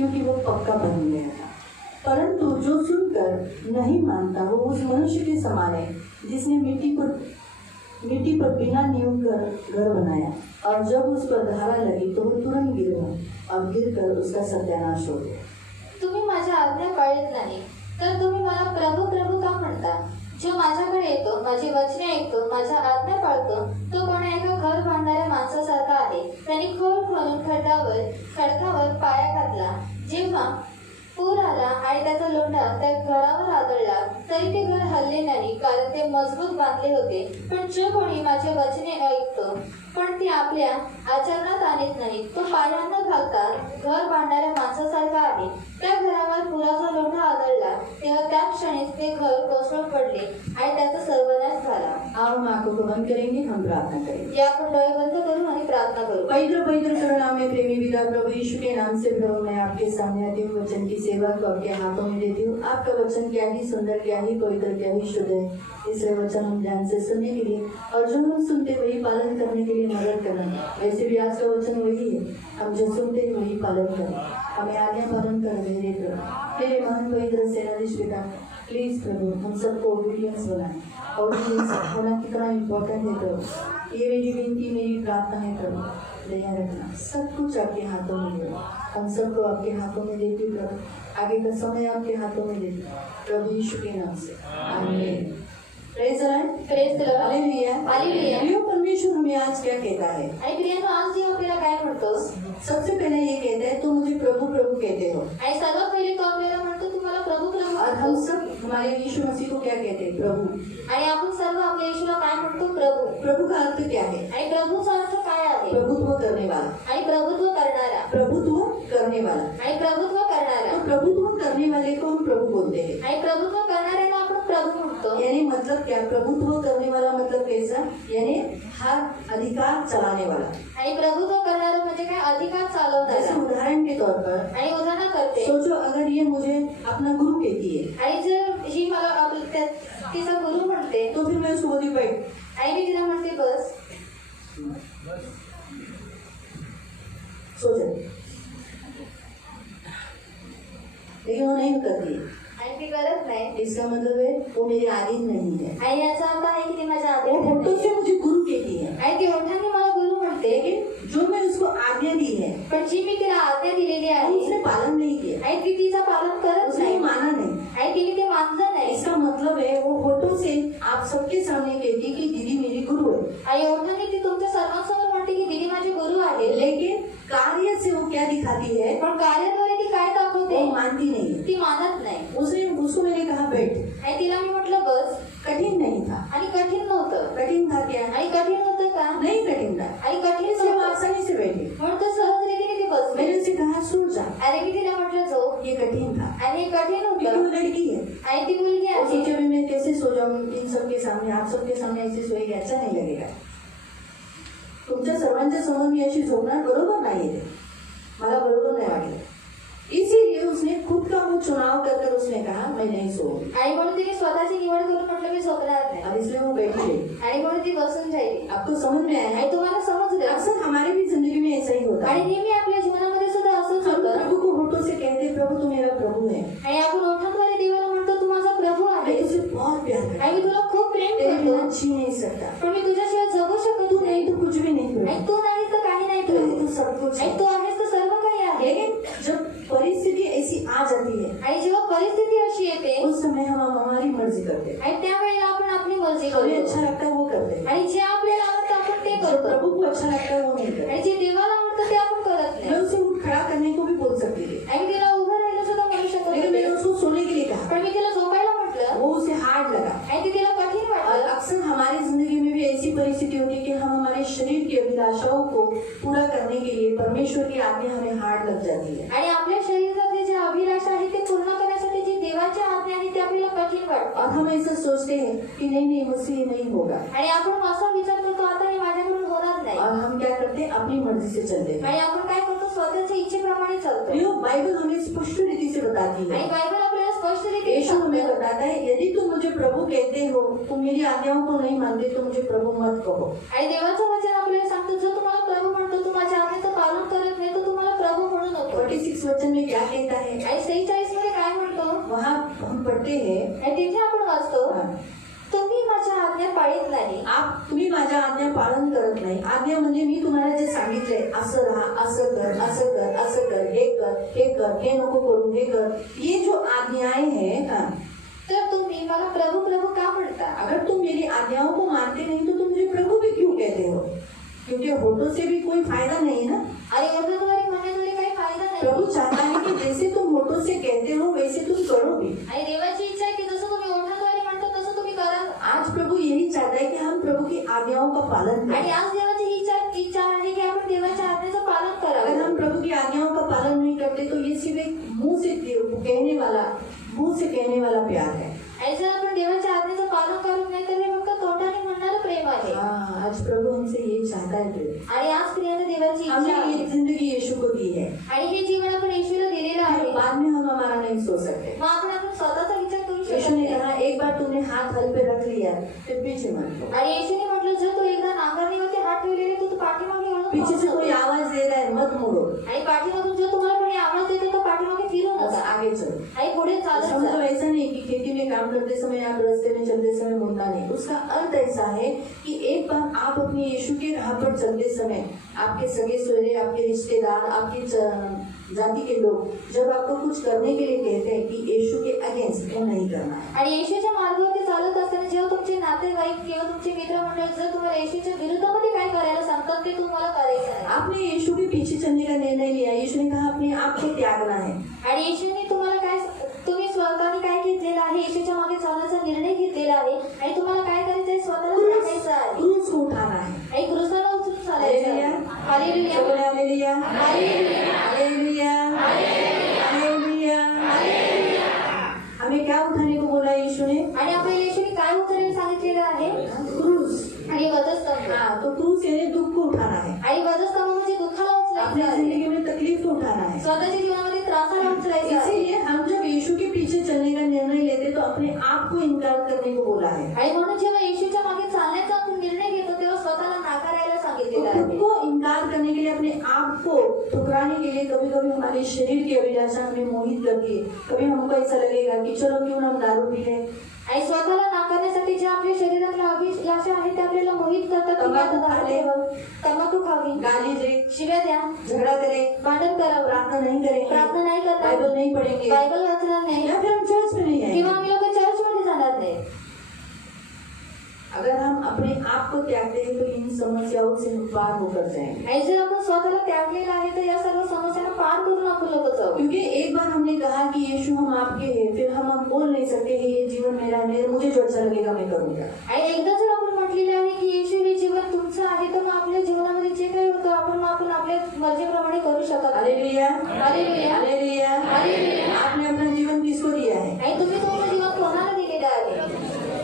क्योंकि वो पक्का बन गया था। परंतु जो सुनकर नहीं मानता वो उस मनुष्य के समान है जिसने मिट्टी पर बिना नींव कर घर बनाया, और जब उस पर धारा लगी तो वो तुरंत गिर गया और गिरकर उसका सत्यानाश हो गया। तुम्ही माझ्या आज्ञा पाळत नाही, तर तुम्ही मला प्रभू प्रभू का म्हणता? जो माझ्याकडे येतो, माझी वचने ऐकतो, माझ्या आज्ञा पाळतो, तो कोणा एका घर बांधणाऱ्या माणसासारखा आहे. त्यांनी खोल म्हणून खडकावर पाया घातला. जेव्हा पूर आला आणि त्याचा लोंढा त्या घरावर आदळला, तरी ते घर हलले नाही, कारण ते मजबूत बांधले होते. पण जो कोणी माझे वचने ऐकतो पण ते आपल्या आचरणात आणत नाही, तो पाया न घालता घर बांधणाऱ्या माणसासारखा आहे. त्या घरावर पुराचा लोंढा आदळला, तेव्हा त्या क्षणीच ते घर कोसळून पडले आणि त्याचा सर्वनाश झाला. आओ हम आंखों को बंद करेंगे, हम प्रार्थना करेंगे. या आपण डोळे बंद करू आणि प्रार्थना करू. पवित्र करुणामय प्रेमी पिता प्रभु यीशु के नाम से प्रभु मैं आपके सामने आती हूँ, वचन की सेवा को आपके हाथों में देती हूँ. आपका वचन क्या ही सुंदर, क्या ही पवित्र, क्या ही शुद्ध है. इसलिए वचन हम ध्यान से सुनने के लिए और जो हम सुनते वही पालन करने के लिए मदद करना. वैसे भी आज का वचन वही है, हम जो सुनते हैं वही पालन करें. हमें आज्ञा पालन कर मेरे प्रभु, मेरे महान पवित्र सेनाधीश पिता, प्लीज प्रभु हम सबको ओबीडियंस बनाए. ओबीडियंस होना कितना इम्पोर्टेंट है प्रभु. ये मेरी विनती, मेरी प्रार्थना है प्रभु. दया रखना, सब कुछ आपके हाथों में है. हम सबको आपके हाथों में देती हूँ प्रभु. आगे का समय आपके हाथों में देती हूँ प्रभु यीशु के नाम से. आमीन. Praise the Lord. Praise the Lord. Hallelujah. Hallelujah. प्रिय परमेश्वर हमें आज क्या कहता है? आणि प्रियांनो, आज देव आपल्याला काय म्हणतो? सबसे पहले ये कहता है तुम मुझे प्रभु प्रभु कहते हो. आणि सर्वात पहिले तो आपल्याला म्हणतो तुम्हाला प्रभू प्रभू. और हम सब हमारे यीशु मसीह को क्या कहते हैं? प्रभु. आणि आपण सर्व आपल्या येशूला काय म्हणतो? प्रभू. प्रभु का अर्थ क्या है? आणि प्रभूचा अर्थ काय आहे? प्रभुत्व करने वाला. आणि प्रभुत्व करणारा. प्रभुत्व करने वाला. आणि प्रभुत्व करणारा. तो प्रभुत्व करने वाले को हम प्रभु बोलते हैं. आणि प्रभुत्व करणाऱ्याला आपण प्रभु म्हणतो. यानी मतलब क्या? प्रभुत्व करने वाला मतलब कैसा? यानी हर अधिकार चलाने वाला. आणि प्रभुत्व करणारा म्हणजे काय? अधिकार चालवणारा. जैसे उदाहरण के तौर पर आणि उदाहरण करते, सोचो अगर ये मुझे अपना गुरु कहती है आणि जर ही मला तिचा गुरु म्हणते, तो फिर मैं उसको बोलती बैठ. आणि मी तिला म्हणते बस. सो जा. लेकिन वो नहीं करती है. आणि ती करत नाही. इसका मतलब है वो मेरी आधीन नहीं है. आणि याचा अर्थ आहे की ती माझ्या वो आज्ञा होठों से मुझे गुरु कहती है, आणि ती ओठांनी मला गुरु म्हणते, लेकिन जो मैं उसको आज्ञा दी है पण जी मी तिला आज्ञा दिलेली वो आहे उसने पालन नहीं किया. आणि ती तिचं पालन करत उसने नाही माना नहीं. आणि तिने ते मानलं नाही. इसका मतलब है वो होठों से आप सबके सामने कहती कि दीदी मेरी गुरु है, आणि ओठांनी ती तुमच्या सर्वांसमोर म्हणते की दीदी माझी गुरु आहे. लेकिन कार्य से वो क्या दिखाती है? पण कार्याद्वारे ती काय दाखवते? वो मानती नहीं है. ती मानत नाही. उसको मैंने कहा बैठ. आणि तिला मी म्हटलं बस. कठिन नहीं था. आणि कठीण नव्हतं. कठिन था क्या? आणि कठीण होतं का? नहीं कठिन था. आणि कठीण इसलिए वो नव्हतं. आसानी से बैठी. म्हणून तो सहज रीतीने ती बसली. मैंने उसे कहा सो जा. आणि मी तिला म्हटलं जो. ये कठिन था आणि हे कठीण क्योंकि होतं. वो लड़की है. आणि ती मुलगी वो आहे. सोचे भी मैं कैसे सो जाऊं इन सबके सामने, आप सबके सामने ऐसे सोएगी, अच्छा नहीं लगेगा. तुमच्या सर्वांच्या समोर मी अशी झोपणार बरोबर नाही आहे. मला बरोबर नाही वाटलं. इसीलिए उसने खुद का वो चुनाव कर उसने कहा मैं नहीं सोऊंगी. आणि म्हणून तिने स्वतःची निवड करून म्हटलं मी झोपणार नाही. अब इसलिए वो बैठी रही. आणि म्हणून ती बसून राहिली. आपको समझ में आया है? आणि तुम्हाला समजलं. अक्सर हमारी भी जिंदगी में ऐसा ही होता आणि है. नेहमी आपल्या जीवनामध्ये सुद्धा असंच हम होतं. प्रभु को होठों से कहते प्रभु तू मेरा प्रभु है, आणि आपण ओठांद्वारे देवाला म्हणतो तू माझा प्रभू मैं आहे. तुझसे बहुत प्यार करता आणि मी तुला खूप प्रेम तेरे करतो. बिना जी नहीं सकता. पण मी तुझ्याशिवाय जगू शकत तू नाही. नहीं तो कुछ भी नहीं आणि प्रभु. तू नाही तर काही नाही तू प्रभू. तो सब कुछ आणि है. तू आहेस तर सर्व काही आहे. लेकिन जब परिस्थिति ऐसी आ जाती है आणि जेव्हा परिस्थिती अशी येते उस समय हम हमारी मर्जी करते हैं. आणि त्यावेळेला आपण आपली मर्जी हमें करतो. अच्छा लगता है वो करते हैं. आणि जे आपल्याला आवडतं आपण ते जो करतो. प्रभु को अच्छा लगता है वो नहीं करते. आणि जे देवाला आवडतं ते आपण करत नाही. मैं उसे उठ खड़ा करने को भी बोल सकती थी, आणि मी तिला उभं राहायला सुद्धा म्हणू शकत लेकिन मैंने नाही. उसको सोने के लिए कहा. पण मी तिला झोपायला म्हटलं वो उसे हार्ड लगा. आणि ते तिला कठीण और वाटलं. अक्सर हमारी जिंदगी में भी ऐसी परिस्थिति होती है कि हम हमारे शरीर की अभिलाषाओं को पूरा करने के लिए परमेश्वर की आज्ञा हमें हार्ड लग जाती है. आणि आपल्या शरीरातले जे अभिलाषा आहे ते पूर्ण करण्यासाठी जी देवाची आज्ञा आहे ते आपल्याला कठीण वाटतं. और हम ऐसा सोचते हैं कि नहीं मुझसे ये नहीं होगा. आणि आपण असा विचार करतो आता हे माझ्याकडून होणार नाही. और हम क्या करते हैं? अपनी मर्जी से चलते हैं. आणि आपण काय करतो? स्वतःच्या इच्छेप्रमाणे चालतो. बाइबल हमें स्पष्ट रीति से बताती आणि है. बायबल आपल्याला स्पष्ट रीतीने यीशु हमें सांगतो. बताता है यदि तुम मुझे प्रभु कहते हो, तुम मेरी आज्ञाओं को नहीं मानते तो मुझे प्रभु मत कहो. आणि देवाचं वचन आपल्याला सांगतो जर तुम्हाला प्रभू म्हणतो तू माझ्या आज्ञेचं पालन करत नाही तर तुम्हाला प्रभू म्हणू नको. 46 वचन में क्या कहता है? आणि 46 मध्ये काय म्हणतो? वहाँ हम पढ़ते हैं, आणि तिथे आपण वाचतो, हाँ, तुम्ही माझ्या आज्ञा पाळीत नाही. तुम्ही माझ्या आज्ञा पालन करत नाही. आज्ञा म्हणजे मी तुम्हाला जे सांगितलंय, असं राहा, असं कर, असं कर, असं कर, हे कर, हे कर, हे नको करू, हे कर, ये जो आज्ञाएं हैं, हाँ, तर तुम्ही मला प्रभू प्रभू का म्हणता? अगर तुम मेरी आज्ञाओं को मानते नहीं तो तुम मुझे प्रभु भी क्यों कहते हो? क्योंकि होठों से भी कोई फायदा नहीं है ना. आणि ओठाद्वारे म्हणण्याद्वारे काही फायदा नाही. प्रभु चाहता है कि जैसे तुम होठों से कहते हो वैसे तुम करो भी. आणि देवाची इच्छा आहे की जसं तुम्ही ओठाद्वारे म्हणता तसं तुम्ही करा. आज प्रभु यही चाहता है कि हम प्रभु की आज्ञाओं का पालन करें. आणि आज देवाची इच्छा आहे की आपण देवाच्या आज्ञेचं पालन अगर करावं. हम प्रभु की आज्ञाओं का पालन नहीं करते तो ये सिर्फ एक मुंह से कहने वाला प्यार है. आणि जर आपण देवाच्या आज्ञेचं पालन करत नाही तर हे फक्त तोंडाने म्हणणारं प्रेम आहे. हाँ, आज प्रभु हमसे ये चाहता है प्रेम. आणि आज प्रियाने देवाची इच्छा हमने आहे ये जिंदगी यीशु को दी है. आणि हे जीवन आपण येशूला दिलेलं आहे. बाद में हम हमारा नहीं सोच सकते. मग आपण स्वतःचा विचार करू यीशु शकत ने नाही. कहा, एक बार तुमने हाथ हल पे रख लिया फिर पीछे मत लो. आणि येशूने म्हटलं, जर तू एकदा नांगरणीवरती हात ठेवलेले तू पाठीमागे वळून पीछे से पाहू कोई नको. आवाज दे रहा है, मत मुड़ो, आणि पाठीमागून जर तुम्हाला कोणी आवाज देतो तर पाठीमागे फिरू बस नका आगे चलो. आणि पुढे चालत इसका मतलब जा. ऐसा नहीं कि खेती में काम करते समय आप रास्ते में चलते समय मुड़ना नहीं. उसका अर्थ ऐसा है कि एक बार आप अपने यीशु के राह पर चलते समय आपके सगे सोहरे, आपके रिश्तेदार, आपकी जाति के लोग जब आपको कुछ करने के लिए कहते हैं कि यीशु के अगेंस्ट वो नहीं करना है. आणि येशूच्या मार्गावरती चालत असताना जेव्हा तुमचे नातेवाईक किंवा तुमचे मित्रमंडळ जर तुम्हाला येशूच्या विरुद्धामध्ये काय करायला सांगतात ते तुम्हाला करायचं आहे. आपने यीशु के पीछे चलने का निर्णय लिया. यीशु ने कहा अपने आप को त्यागना है. आणि येशूने तुम्हाला काय, तुम्ही स्वतःने काय घेतलेलं आहे, येशूच्या मागे चालण्याचा निर्णय घेतलेला आहे आणि तुम्हाला काय करायचं आहे, स्वतःला टाकायचं आहे क्रूस को उठाना है. आणि क्रूसाला उचलून चालायचं आहे. Hallelujah, hallelujah, hallelujah, hallelujah, hallelujah, hallelujah. हमें क्या उठाने को बोला यीशु ने? आणि आपल्याला येशूने काय उचलायला सांगितलेलं आहे? क्रूस. आणि वधस्तंभ. हाँ, तो क्रूस यानी दुख को उठाना है. आणि वधस्तंभ म्हणजे दुःखाला उचलायचं अपनी आहे, जिंदगी में तकलीफ को उठाना है. स्वतःच्या जीवनामध्ये त्रासाला उचलायचं आहे. इसीलिए हम जब यीशु के पीछे चलने का निर्णय लेते तो अपने आप को इनकार करने को बोला है. आणि म्हणून जेव्हा येशूच्या मागे चालण्याचा आपण निर्णय घेतो तेव्हा स्वतःला नाकारायला तो सांगितलेलं खुद आहे. को इनकार करने के लिए, अपने आप को ठुकराने के लिए कभी कभी हमारे शरीर की अभिलाषा हमें मोहित करती है. कभी हमको ऐसा लगेगा कि चलो क्यों ना हम दारू पी लें, आणि स्वतःला नाकारण्यासाठी जे आपल्या शरीरातल्या अभिलाषा आहेत ते आपल्याला मोहित करतात. तंबाखू खाले, तंबाखू खावी, गाली दे, शिव्या द्या, झगड़ा करे, भांडण करावं, प्रार्थना नहीं करेंगे, प्रार्थना नाही करणार, बाइबल नहीं पढ़ेंगे, बायबल वाचणार नाही, या फिर हम चर्च में नहीं किंवा आएंगे. आम्ही लोक चर्चमध्ये जाणार नाही. अगर हम अपने आप को त्यागते हैं तो इन समस्याओं से पार होकर जाएंगे. आणि जर आपण स्वतःला त्यागलेलं आहे तर या सर्व समस्यांना पार करून आपण लोक जाऊ. क्योंकि एक बार हमने कहा कि यीशु हम आपके हैं, फिर हम बोल नहीं सकते हैं ये जीवन मेरा है, मुझे जो अच्छा लगेगा मैं करूँगा. आणि एकदा जर आपण म्हटलेले आहे की येशू हे जीवन तुमचं आहे तर मग आपल्या जीवनामध्ये जे काही होतं आपण आपल्या मर्जीप्रमाणे करू शकत. Hallelujah, hallelujah, hallelujah, hallelujah. आपने अपना जीवन किसको दिया है? आणि तुम्ही तुमचं जीवन कोणाला दिलेलं आहे?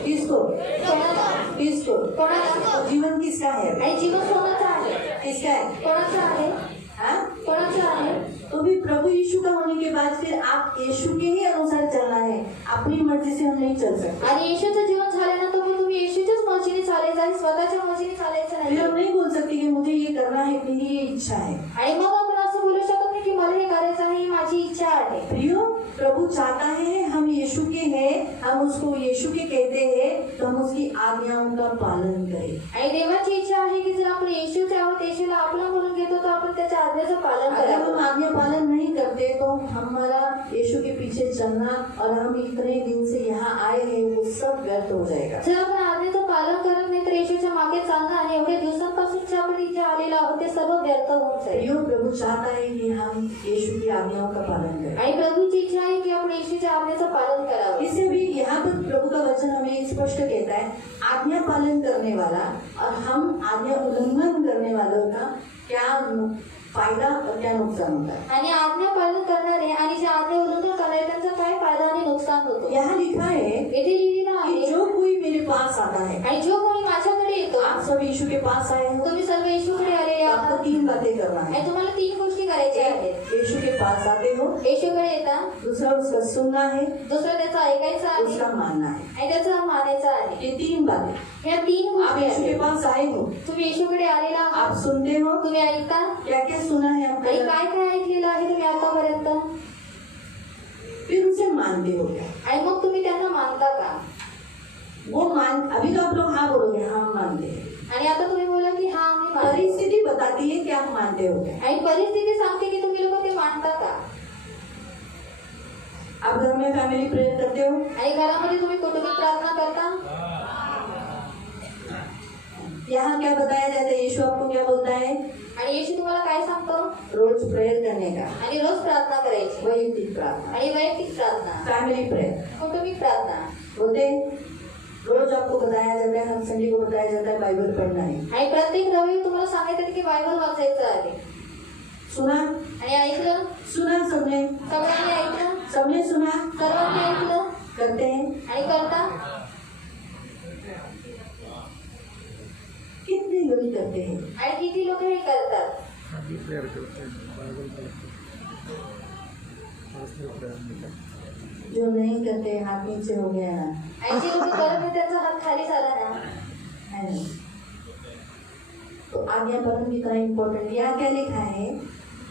किसको? कोणाला? किसको? कोणाला? जीवन किसका है? आणि जीवन कोणाचं आहे? किसका है? कोणाचं आहे? हाँ? कोणाचं आहे? तो भी प्रभु यीशु का होने के बाद फिर आप यीशु के ही अनुसार चलना है. अपनी मर्जी से हम नहीं चल सकते. आणि येशूचं जीवन झाल्यानंतर मग तुम्ही येशूच्याच मर्जीने चालायचं आहे, स्वतःच्या मर्जीने चालायचं फिर हम नाही. नहीं बोल सकते कि मुझे ये करना है, मेरी ये इच्छा है. आणि मग आपण असं बोलू शकत नाही की मला हे करायचं आहे, ही माझी इच्छा आहे. प्रियो, प्रभु चाहता है हम यीशु के हैं, हम उसको यीशु के कहते हैं तो हम उसकी आज्ञाओं का पालन करें. आणि देवाची इच्छा आहे की जर आपण येशूचे आहोत, येशूला आपला म्हणून घेतो तर आपण त्याच्या आज्ञेचं पालन अगर हम करावं. आज्ञा पालन नहीं करते तो हमारा यीशु के पीछे चलना और हम इतने दिन से यहाँ आए हैं वो सब व्यर्थ हो जाएगा. जर आपण आज्ञेचं पालन करत नाही तर येशूच्या मागे चालणं आणि एवढे दिवसांपासून जे आपण इथे आलेलो आहोत ते सर्व व्यर्थ होऊन जाईल. प्रियो, प्रभु चाहता है कि हम यीशु की आज्ञाओं का पालन करें. आणि प्रभूची इच्छा आहे की आपण येशूच्या आज्ञेचं पालन करावं. इससे भी यहाँ पर प्रभु का वचन हमें स्पष्ट कहता है आज्ञा पालन करने वाला और हम आज्ञा उल्लंघन करने वालों का क्या फायदा और क्या नुकसान होता है. आणि आज्ञा पालन करणारे आणि जे आज्ञा उल्लंघन करणारे त्यांचा काय फायदा आणि नुकसान होतो. यहाँ लिखा है येथे लिहिलेलं कि आहे, जो कोई मेरे पास आता है. आणि जो कोणी माझ्याकडे येतो, आप सब यीशु के पास आए हो, तुम्ही सर्व येशूकडे आलेले तो आपको आहात 3 बातें करना है। आणि तुम्हाला 3 गोष्टी करायच्या आहेत. यीशु के पास आते हो, येशूकडे येता, दूसरा उसका सुनना है, दुसरं त्याचं ऐकायचं आहे उसका मानना है। आणि त्याचं मानायचं आहे. ये 3 बातें। या 3 आप गोष्टी यीशु के आहेत. पास आए हो, तुम्ही येशूकडे आलेला आप आहात, सुनते हो, तुम्ही ऐकता क्या क्या सुना है आणि आपने, काय काय ऐकलेलं आहे तुम्ही आतापर्यंत, फिर उसे मानते हो क्या? आणि मग तुम्ही त्यांना मानता का? वो मान, अभी तो आप लोग हाँ बोलोगे, हाँ हम मानते हैं। आणि आता तुम्ही बोला की हा आम्ही मानतो, परिस्थिति बताती है कि आप मानते हो क्या। आणि परिस्थिती सांगते की तुम्ही लोक ते मानता का. आप घर में फैमिली प्रेयर करते हो, आणि घरामध्ये तुम्ही कौटुंबिक प्रार्थना करता. यहाँ क्या बताया जाता है, यीशु आपको क्या बोलता है, आणि येशू तुम्हाला काय सांगतो, रोज प्रेयर करने का, आणि रोज प्रार्थना करायची, वैयक्तिक प्रार्थना, आणि वैयक्तिक प्रार्थना, फैमिली प्रेयर कौटुंबिक प्रार्थना. बोलते रोज आपको बताया जाता है, हर संडे को बताया जाता है बाइबल पढ़ना है। आणि प्रत्येक रविवारी तुम्हाला सांगितलं की बायबल वाचायचं आहे. सुना, आणि ऐकलं, सुना सबने, सगळ्यांनी ऐकलं, सबने सुना, सर्वांनी ऐकलं करते हैं, आणि करता. कितने लोग करते हैं, आणि किती लोक हे करतात. जो नहीं करते हाथ नीचे हो गया ना, आणि जे लोक करत नाही त्यांचा हात खाली झाला ना. है ना? तो आज्ञा पालन कितना इम्पोर्टेंट। यहाँ क्या लिखा है,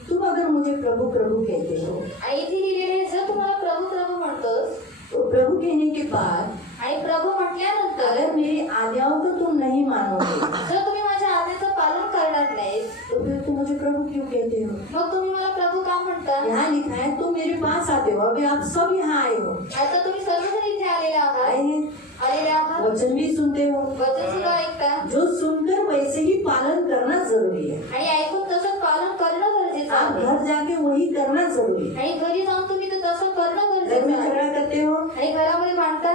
तुम अगर मुझे प्रभु प्रभु कहते हो, आणि इथे लिहिलेले आहे, जर तुम्हाला प्रभु प्रभु म्हणतोस, तो प्रभु कहने के बाद आणि प्रभु म्हटल्यानंतर अगर मेरी आज्ञाओं को तुम नहीं मानोगे, जर तुम्ही माझ्या आज्ञेचं पालन करणार नाही, तो फिर तुम मुझे प्रभु क्यों कहते हो। मग तुम्ही मला प्रभु का म्हणता. यहाँ लिखा है तुम मेरे पास आते हो, अभी आप सब यहाँ आए हो, आता तुम्ही सर्वजण इथे आलेले आए आहात, हैं, आलेले आहात, वचन भी सुनते हो, वचन सुद्धा ऐकता, जो सुनकर वैसे ही पालन करना जरूरी है। आणि ऐकून तसंच पालन करणं गरजेचं आप आहे. घर जाके वही करना जरूरी है। आणि घरी जाऊन तुम्ही ते तसं करणं घर में गरजेचं आहे. झगड़ा करते हो, आणि घरामध्ये भांडता,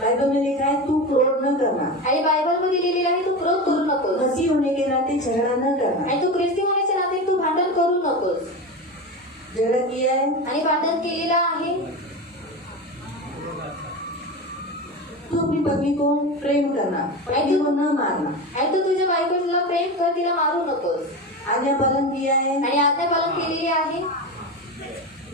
बाइबल में लिखा है तू क्रोध न करना, आणि बायबल मध्ये लिहिलेलं आहे तू क्रोध करू नकोस, मसीह होने के नाते झगड़ा न करना। आणि तू ख्रिस्ती होण्याच्या नाते तू भांडण करू नकोस. झगड़ा किया है, आणि भांडण केलेलं आहे, तू अपनी पत्नी को प्रेम करना, पत्नी को न मारना, आणि तू तुझ्या बायकोला प्रेम कर, तिला मारू नकोस. आज्ञा पालन किया है। आणि आज्ञा पालन केलेली आहे.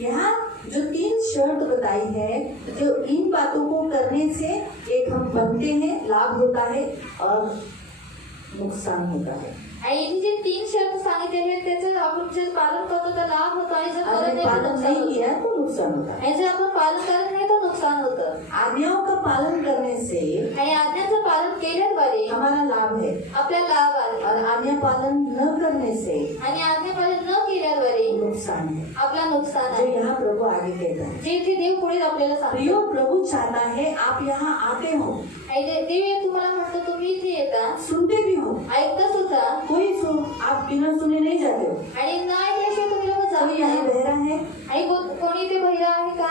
यहाँ जो 3 शर्त बताई है, जो इन बातों को करने से एक हम बनते हैं, लाभ होता है और नुकसान होता है। आणि इथे जे 3 शर्त सांगितलेले आहेत त्याचं आपण जर पालन करतो तर लाभ होतो, आणि जर करत अगर नाही तर पालन नुकसान नहीं होतं. किया तो नुकसान होता है। आणि जर आपण पालन करत नाही तर नुकसान होतं. आज्ञाओं का पालन करने से आणि आज्ञाचं पालन केल्याद्वारे हमारा लाभ है, आपल्याला लाभ आहे, और आज्ञा पालन न करने से आणि आज्ञा पालन न केल्याद्वारे नुकसान है, आपला नुकसान जो आहे. यहाँ प्रभु आगे कहता है। जे इथे देव पुढे आपल्याला सांगतो. प्रियो, प्रभु चाहता है आप यहाँ आते हो, आणि देव हे तुम्हाला म्हणतो तुम्ही इथे येता, सुनते भी हो, ऐकता सुद्धा, कोई सुन, आप बिना सुने नहीं जाते हो। आणि न ऐकल्याशिवाय तुम्ही लोक जात कोई यहाँ नाही. बहरा है, आणि कोणी इथे बहिरा आहे का.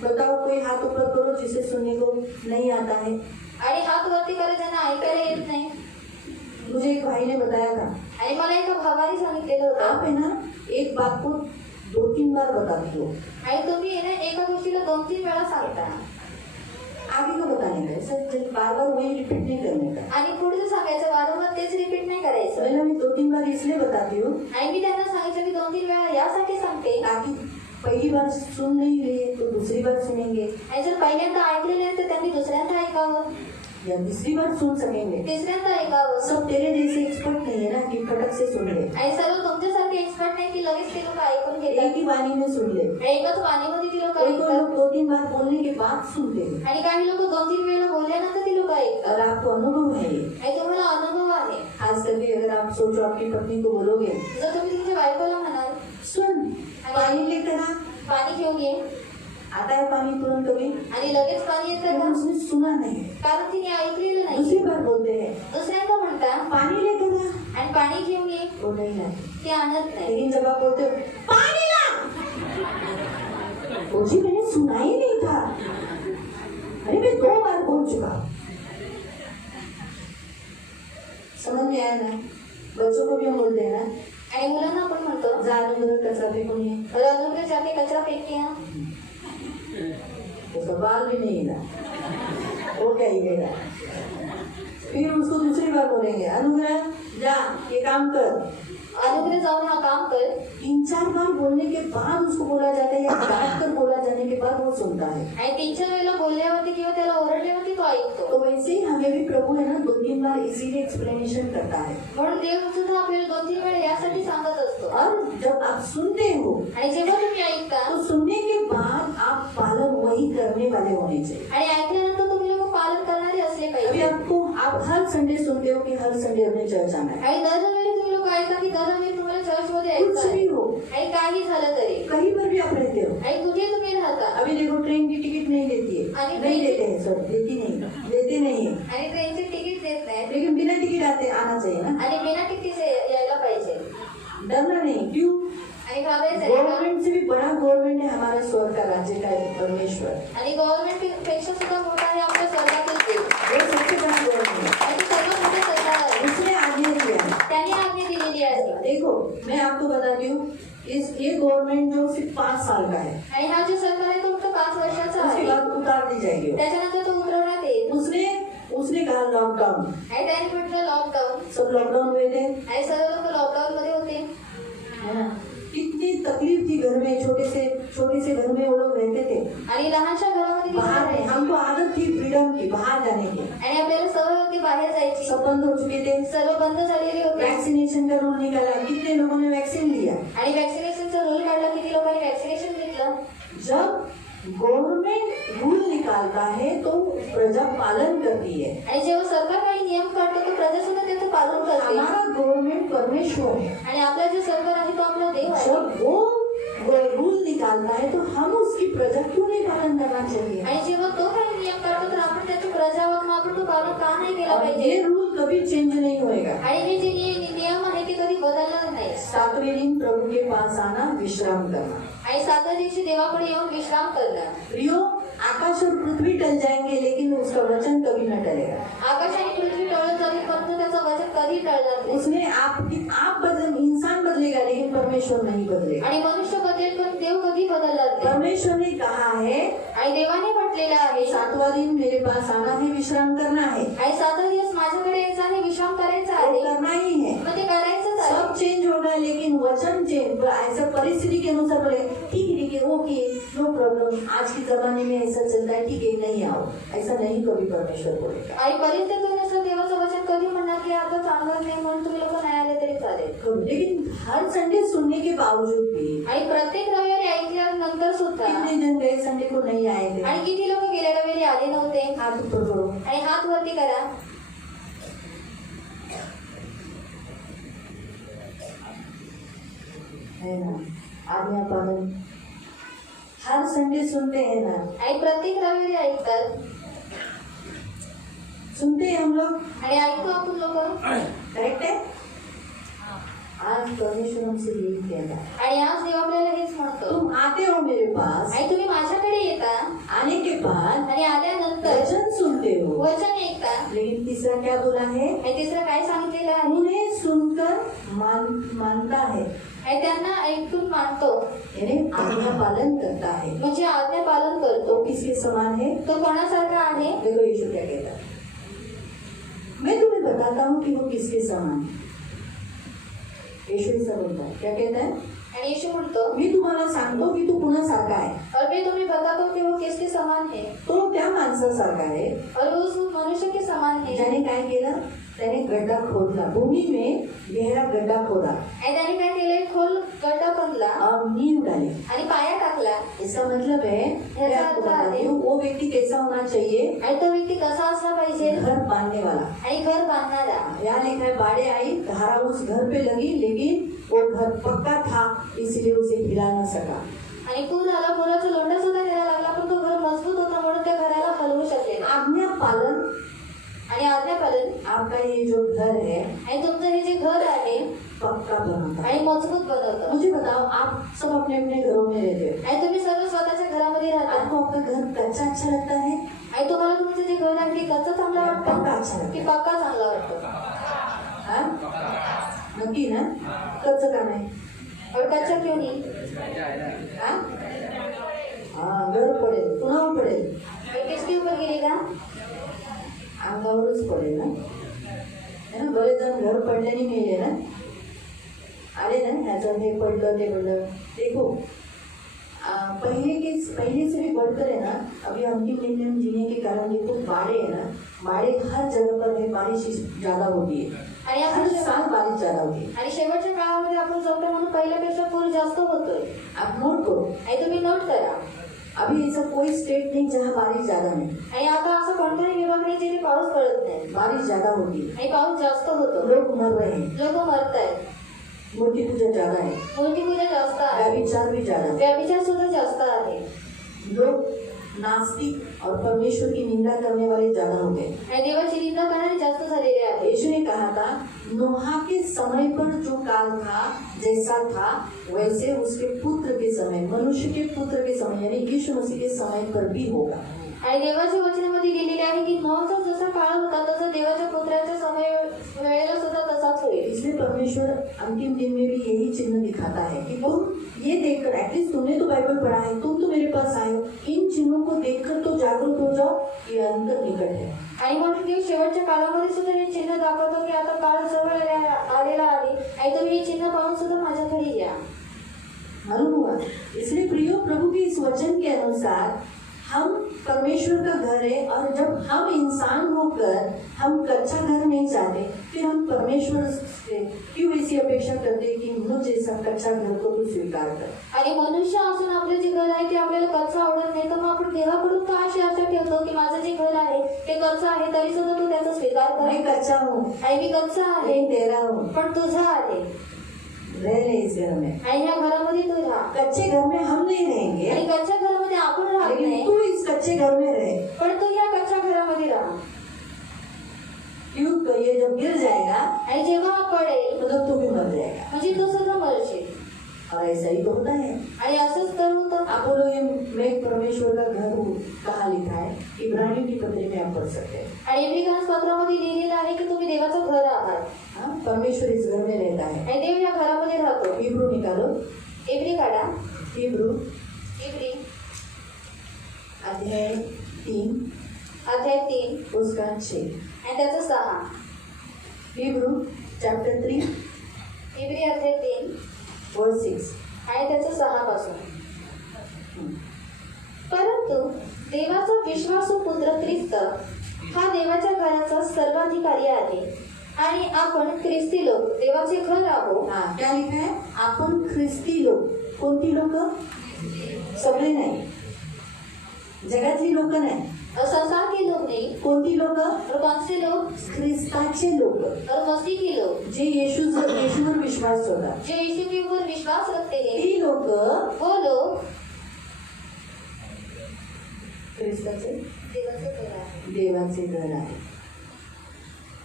बताओ कोई हाथ ऊपर करो जिसे सुनने को नहीं आता है। आणि हात वरती करा ज्यांना ऐकायला येत नाही. मुझे एक भाई ने बताया था, आणि मला एका भावाने सांगितलेलं होतं, आप है ना एक बात को 2-3 बार बताती हो, आणि तुम्ही आहे ना एका गोष्टीला 2-3 वेळा सांगता, आगे को बताने का, सर बार बार वही रिपीट नहीं करने का। आणि पुढचं सांगायचं, वारंवार तेच रिपीट नाही करायचं. मैंने मैं 2-3 बार इसलिए बताती हूँ आणि मी त्यांना सांगितलं की 2-3 वेळा यासाठी सांगते, ताकि पहली बार सुन नहीं रहे तो दूसरी बार सुनेंगे, आणि जर पहिल्यांदा ऐकलेलं नाही तर त्यांनी दुसऱ्यांदा ऐकावं, या तीसरी बार सुन सकेंगे। तिसऱ्यांदा ऐकावं. सब तेरे जैसे एक्सपर्ट नहीं है ना कि फटक से सुन ले, आणि सर्व तुमच्यासारखे एक्सपर्ट नाही की लगेच ते लोक ऐकून एक घेतात. ही वाणी में सुन ले। आणि एकाच वाणीमध्ये ती लोक कोई ऐकतात. लोग 2-3 बार बोलने के बाद सुनते हैं, आणि काही लोक 2-3 वेळा बोलल्यानंतर ती लोक ऐकतात. और आपको अनुभव है ये। आणि तुम्हाला अनुभव आहे. खास करके अगर आप सोचो आपकी पत्नी को बोलोगे, जर तुम्ही तुमच्या बायकोला म्हणाल सुन पानी लेकर आ, पाणी घेऊन ये, आता है पानी तुरंत कभी, आणि लगेच पाणी येतं लेकिन का, उसने सुना नहीं, कारण तिने ऐकलेलं नाही. दूसरी बार बोलते हैं दुसऱ्यांदा म्हणता पानी लेकर आ, आणि पाणी घेऊन ये, वो नहीं लाते। ते आणत नाही. लेकिन जब आप बोलते हो पानी ला, वो जी मैंने सुना ही नहीं था, अरे मैं 2 बार बोल चुका। समझ में आया ना। बच्चों को भी हम बोलते हैं ना, आणि मुलांना आपण म्हणतो जा अनुग्रह कचरा फेंकून ये, अनुग्रह जाके कचरा फेंक किया, उसका बाल भी नहीं हिला, वो क्या हिलेगा। फिर उसको दूसरी बार बोलेंगे अनुग्रह जा ये काम कर। अनुग्रह जाऊन हा काम कर। 3-4 बार बोलने के बाद उसको बोला जाता है या डांट कर बोला जाने के बाद वो सुनता है। आणि 3-4 वेळेला बोलल्यावरती किंवा त्याला ओरडल्यावरती तो ऐकतो। तो वैसे ही हमें भी प्रभु है ना 2-3 बार इसीलिए एक्सप्लेनेशन करता है। म्हणून देव सुद्धा आपल्याला 2-3 वेळा यासाठी सांगत असतो। और जब आप सुनते हो आणि जेव्हा तुम्ही ऐकता तो सुनने के बाद आप पालन वही करने वाले होने चाहिए। आणि ऐकल्यानंतर तुम्ही लोक पालन करणारे असले अभी पाहिजे। आपको आप हर संडे सुनते हो कि हर संडे अपने चर्च आना है। आणि दरवेळी तुम्ही लोक ऐकता की दरवेळी तुम्हाला चर्च मध्ये कुछ ऐकता भी हो आणि काही झालं तरी कहीं पर भी आप रहते हो। आणि कुठे तुम्ही राहता अभी देखो ट्रेन की टिकट नहीं देती है, अरे नहीं देते हैं सर, देते नहीं है, आणि ट्रेनचे तिकीट देत नाही लेकिन बिना टिकट आना चाहिए ना। आणि बिना तिकीटचे यायला पाहिजे डरना नहीं, क्यों? आणि घाबरायचं नाही का? गवर्नमेंट से भी बड़ा गवर्नमेंट है हमारा स्वर्ग का राज्य का परमेश्वर। आणि गव्हर्नमेंट पेक्षा सुद्धा मोठा आहे आपल्या स्वर्गातील देव। वो सबसे बड़ा गवर्नमेंट है, आणि तो सर्वात मोठा सरकार आहे। उसने आज्ञा दिया है। त्याने आज्ञा दिलेली आहे। देखो मैं आपको बताती हूँ ये गवर्नमेंट जो सिर्फ 5 साल का है, आणि हा जो सरकार आहे तो फक्त 5 वर्षाचा उसके आहे। बाद उतार दी जाएगी वो। त्याच्यानंतर तो उतरवण्यात येईल। उसने कहा लॉकडाउन, आणि त्याने म्हटलं लॉकडाऊन। सब लॉकडाउन हुए थे, आणि सर्व लोक लॉकडाऊन मध्ये होते। है ना? कितनी तकलीफ थी घर में, छोटे से घर में वो लोग रहते थे। आणि लहानशा घरामध्ये किती बाहर राहायचे। हमको आदत थी फ्रीडम की, बाहर जाने की, आणि आपल्याला सवय होती बाहेर जायची। सब बंद हो चुके थे। सर्व बंद झालेले होते। वैक्सीनेशन का रूल निकाला, कितने लोगों ने वैक्सीन लिया। आणि वॅक्सिनेशनचा रूल काढला, किती लोकांनी वॅक्सिनेशन घेतलं। जब गवर्नमेंट रूल निकालता है तो प्रजा पालन करती है। आणि जेव्हा सरकार काही नियम काढतो तो प्रजा सुद्धा त्याचं पालन करते। हमारा गवर्नमेंट परमेश्वर है, आणि आपला जो सरकार आहे तो आपला देव आहे। जब वो रूल निकालता है तो हम उसकी प्रजा क्यों नहीं पालन करना चाहिए। आणि जेव्हा तो काही नियम काढतो तर आपण त्याची प्रजा आहोत, मग आपण तो पालन का नाही केला और ये पाहिजे। रूल कभी चेंज नहीं होएगा। आणि हे जे नियम आहे ते कधी बदलणार नाही। 7वें दिन प्रभु के पास आना, विश्राम करना। आणि 7व्या दिवशी देवाकडे येऊन विश्राम करणार। प्रियो, आकाश और पृथ्वी टल जाएंगे लेकिन उसका वचन कभी न टलेगा। आकाश आणि पृथ्वी टळत जाईल परंतु त्याचं वचन कधी टळणार नाही। उसने आप बदल, इंसान बदलेगा लेकिन परमेश्वर नहीं बदलेगा। आणि मनुष्य बदलेल पण देव कधी बदलणार नाही। परमेश्वर ने कहा है आणि देवाने म्हटलेलं आहे 7वां दिन मेरे पास आना है, विश्राम करना है। आणि 7 दिवस माझ्याकडे यायचं आहे, विश्राम करायचा वो आहे। करना ही है। मग ते करायचंच आहे। सब चेंज होगा लेकिन वचन चेंज, ऐसा परिस्थिति के अनुसार बोले ठीक है ओके नो प्रॉब्लम, आज के जमाने में ऐसा चलता है, ठीक है नहीं आओ, ऐसा नहीं कभी परमेश्वर बोलेगा। आणि परिस्थितीनुसार देवाचं वचन कधी म्हणणार की आता चांगलं नाही म्हणून तुम्ही लोक नाही आले तरी चालेल। लेकिन हर संडे सुनने के बावजूद भी आणि प्रत्येक रविवारी ऐकल्यानंतर सुद्धा कितने जन गए संडे को नहीं आए थे। आणि किती लोक गेल्या रविवारी आले नव्हते। हाथ ऊपर करो आणि हात वरती करा। है ना, आज्ञा पालन हर संडे सुनते हैं ना, आणि प्रत्येक रविवारी ऐकतात। सुनते हैं हम लोग, आणि ऐकतो आपण लोक। करेक्ट है। आज परमेश्वर हमसे यही कहता है, आणि आज देव आपल्याला हेच म्हणतो, तुम आते हो मेरे पास, आणि तुम्ही माझ्याकडे येता आने के बाद आणि आल्यानंतर वचन सुनते हो, वचन ऐकता। लेकिन तीसरा क्या बोला है, आणि तिसरं काय सांगितलेलं आहे, उन्हें सुनकर मानता है, आणि त्यांना ऐकून मानतो यानी आज्ञा पालन करता है। म्हणजे आज्ञा पालन करतो। तो किसके समान है? तो कोणासारखा आहे? देखो यीशु क्या कहता है, मैं तुम्हें बताता हूँ कि वो किसके समान है। यीशु ऐसा बोलता है, क्या कहता है? आणि येशू म्हणतो, मी तुम्हाला सांगतो की तू कुणासारखा आहे, और मैं तुम्हें बताता हूँ कि वो किसके समान है, तो त्या माणसासारखा आहे और वो उस मनुष्य के समान है ज्याने काय केलं, त्याने गड्ढा खोदला, भूमि में गहरा गड्ढा खोदा आणि त्याने काय केले, खोल गड्ढा बांधला और नींव डाली। आणि पाया टाकला। इसका मतलब है, मैं आपको बताती हूँ, वो व्यक्ति कैसा होना चाहिए, आणि तो व्यक्ती कसा असला पाहिजे, घर बांधने वाला। आणि घर बांधणारा। यहाँ लिखा है बाढ़े आई, धारा उस घर पे लगी लेकिन वो घर पक्का था इसलिए उसे हिला न सका। आणि पूर आला, पुराचा लोंढा सुद्धा घ्यायला लागला पण तो घर मजबूत होता म्हणून त्या घराला हलवू शकले नाही। आज्ञा पालन, आणि आज्ञा पालन, आपका ये जो घर है आणि तुमचं हे जे घर आहे पक्का बनाता है। आणि मजबूत बनवतं। मुझे बताओ, आप सब अपने अपने घरों में रहते हो, आणि तुम्ही सर्व स्वतःच्या घरामध्ये राहता। आपको आपका घर कच्चा अच्छा लगता है, आणि तुम्हाला तुमचं जे घर आहे ते कच्चा चांगला पक्का वाटतं अच्छा लगता की है? पक्का चांगला वाटतो? हाँ? नक्की ना, कच्चं का नाही? और कच्चा क्यों नहीं? हाँ? हाँ, घर पडेल, पुन्हा पडेल। और किसके ऊपर गिरेगा? अंगावरच पडेल ना, है ना. बरेच जण घर पडल्याने मेले ना, आले ना, ह्याचं हे पडलं ते पडलं. देखो पहले से भी बढ़कर है ना, अभी अंतिम दिन में जीने के कारण देखो बाढ़े है ना, बाढ़े हर जगह पर है, बारिश ज्यादा होती है आणि हर आपण साल बारिश ज्यादा होती है. आणि शेवटच्या काळामध्ये आपण जगतो म्हणून पहिल्यापेक्षा पूर जास्त होतोय. आप नोट करो, आणि तुम्ही नोट करा. अभी ऐसा कोई स्टेट नहीं जहाँ बारिश ज्यादा नहीं. आणि आता असं कोणताही विभाग नाही जिथे पाऊस पडत नाही. बारिश ज्यादा होती है, आणि पाऊस जास्त होतो. लोग मर रहे हैं, लोक मरत आहेत. मूर्ति पूजा ज्यादा है, मूर्ती पूजा जास्त आहे. व्यभिचार भी ज्यादा है. व्यभिचार सुद्धा जास्त आहे. लोग नास्तिक और परमेश्वर की निंदा करने वाले ज्यादा हो गए. आणि देवाची निंदा करणारे जास्त झालेले आहे. यीशु ने कहा था नोहा के समय पर जो काल था जैसा था वैसे उसके पुत्र के समय, मनुष्य के पुत्र के समय यानी यीशु मसीह के समय पर भी होगा. आणि देवाच्या वचनामध्ये लिहिलेले आहे की नोहाचा जसा काळ होता तसा देवाच्या पुत्राच्या समय वेळेला सुद्धा तसाच होईल. इसलिए परमेश्वर अंतिम दिन में भी यही चिन्ह दिखाता है कि तुम ये देखकर, एटलीस्ट तुमने तो बाइबल पढ़ा है, तुम तो मेरे पास आए हो, इन चिन्हों को देखकर तो जागरूक हो जाओ, ये अंतर निकट है. आणि म्हणून देव शेवटच्या काळामध्ये सुद्धा हे चिन्ह दाखवतो की आता काळ जवळ आलेला आहे आणि तुम्ही हे चिन्ह पाहून सुद्धा माझ्याकडे या. मालूम हुआ. इसलिए प्रियो, प्रभु के इस वचन के अनुसार हम परमेश्वर का घर है, और जब हम इंसान होकर हम कच्चा घर नहीं चाहते, फिर हम परमेश्वर से क्यों ऐसी अपेक्षा करते कि मुझ जैसा कच्चा घर को तू स्वीकार कर. आणि मनुष्य असून आपले जे घर आहे ते आपल्याला कच्चं आवडत नाही, तर मग आपण देवाकडून का अशी आशा ठेवतो की माझं जे घर आहे ते कच्चं आहे तरी सुद्धा तू त्याचा स्वीकार मैं कर. कच्चा हूँ, आणि मी कच्चा आहे मैं तेरा हूँ, पण तुझा आहे रह ले इस घर में. आणि ह्या घरामध्ये तू राहा. कच्चे घर में हम नहीं रहेंगे, आणि कच्च्या घरामध्ये आपण राहत लेकिन नाही, तू इस कच्चे घर में रहे. पण तू ह्या कच्च्या घरामध्ये राहा. क्यों? तो ये जब गिर जाएगा आणि जेव्हा हा पडेल मतलब तू भी मर जाएगा. म्हणजे तू सुद्धा मरशील. और ऐसा ही तो होता है. आणि असंच तर होतं. आप बोलो ये मैं परमेश्वर का घर हूँ, कहाँ लिखा है? इब्रानियों की पत्री में आप पढ़ सकते हैं. आणि इब्रिकांस पत्रामध्ये लिहिलेलं आहे की तुम्ही देवाचं घर आहात. हाँ, परमेश्वर इस घर में रहता है. आणि देव या घरामध्ये राहतो. हिब्रू निकालो, इब्री काढा. हिब्रू इब्री अध्याय 3 अध्याय 3 उसका 6. आणि त्याचं 6. हिब्रू चैप्टर 3 इब्री अध्याय 3 वर्स 6. आणि त्याचं 6 पासून. परंतु देवाचा विश्वासू पुत्र ख्रिस्त हा देवाच्या घराचा सर्वाधिकारी आहे आणि आपण ख्रिस्ती लोक देवाचे घर आहोत. हाँ, क्या लिखा है? आपण ख्रिस्ती लोक. कोणती लोक? सगळे नाही, जगातली लोक नाही. संसार के लोग नहीं. कोणती लोक? और कौन से लोग? ख्रिस्ताचे लोक, और मसीह के लोग जे येशूवर विश्वास होता. जो यीशु के ऊपर विश्वास रखते हैं. ती लोक वो लोग ख्रिस्ताचे देवाचे घर आहे. देवाचे घर आहे.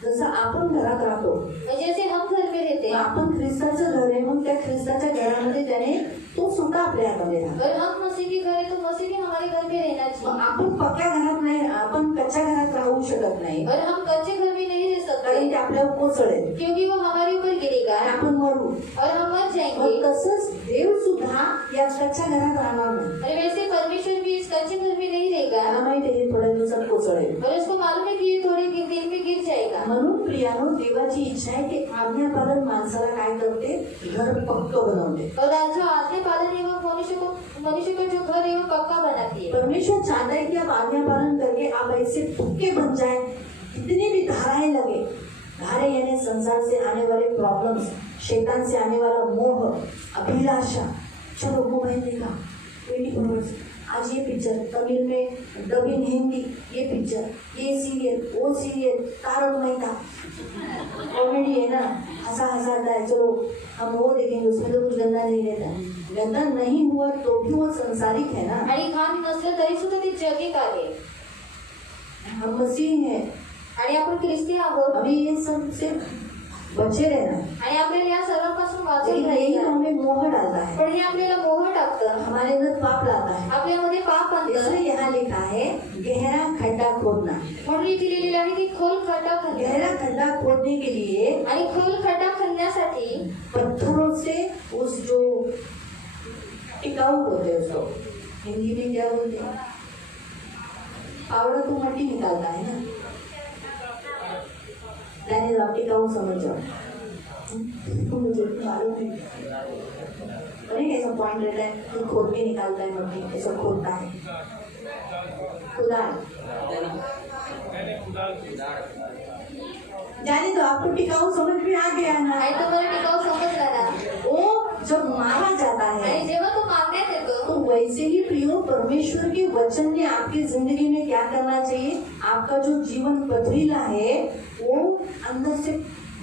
जसं आपण घरात राहतो, जैसे हम घर में रहते मग हैं आपण ख्रिस्ताचं घर आहे, मग त्या ख्रिस्ताच्या घरामध्ये त्याने तो सुद्धा आपल्या हातामध्ये राहतो. और हम मसीह के घर है तो मसीह भी हमारे घर में रहना मग चाहिए. आपण पक्क्या घरात नाही, आपण कच्च्या घरात राहू शकत नाही, और हम कच्चे घर में नहीं रह कारण ते सकते आपल्यावर कोसळेल क्योंकि वो हमारे ऊपर गिरेगा आणि आपण मरू. और हम मर मग जाएंगे. तसंच देव सुद्धा या कच्च्या घरात राहणार नाही. और वैसे परमेश्वर भी इस कच्चे घर में नहीं रहेगा त्याला माहिती आहे हे थोड्या दिवसात कोसळेल. और उसको मालूम है कि ये थोड़े दिन में गिर जाएगा. म्हणून प्रियानो, देवाची इच्छा आहे की आज्ञापालन माणसाला काय करते? घर पक्क बनवते. और जो आज्ञा पालन है वो मनुष्य का जो घर है वो पक्का बनाती है. परमेश्वर चाहता है कि आप आज्ञा पालन करके आप ऐसे पक्के बन जाए, कितनी भी धाराएं लगे. धारे यानी संसार से आने वाले प्रॉब्लम्स, शैतान से आने वाला मोह, अभिलाषा. चलो मोबाइल देखा 24 आज ये पिक्चर, तमिल में डबिंग हिंदी, ये पिक्चर, ये सीरियल, वो सीरियल, तारक मेहता कॉमेडी है ना, हंसा हंसा आता है, चलो हम वो देखेंगे, उसमें तो कुछ गंदा नहीं रहता. गंदा नहीं हुआ तो भी वो संसारिक है ना. आणि घाण नसलं तरी सुद्धा ते जगिक आहे. हम मसीह हैं, आणि आपण ख्रिस्ती आहोत. अभी ये सब से बचे रहना. आणि आपल्याला या सर्वांपासून वाचून लेकिन यही राहायचं. हमें मोह डालता है, पण हे आपल्याला मोह टाकतं, हमारे अंदर पाप लाता है. आपल्यामध्ये पाप आणतं. इसलिए यहाँ लिखा है गहरा खड्डा खोदना. म्हणून इथे लिहिलेलं आहे की खोल खड्डा खणणं. गहरा खड्डा खोदने के लिए आणि खोल खड्डा खणण्यासाठी पत्थरों से उस जो टिकाऊ होते हैं उसको हिंदी में क्या बोलते हैं? पावड़ा तो मट्टी निकालता है ना, यानी आप टिकाऊ समझ जाओ। मुझे मालूम है अरे ऐसा पॉइंट रहता है तो खोद के निकालता है, मम्मी ऐसा खोदता है, जाने तो आपको टिकाऊ समझ में आ गया ना। आणि तुम्हाला टिकाऊ समजला ना। वो जब मारा जाता है आणि जेव्हा तो मारण्यात येतो तो वैसे ही प्रियो परमेश्वर के वचन ने आपकी जिंदगी में क्या करना चाहिए, आपका जो जीवन पथरीला है वो अंदर से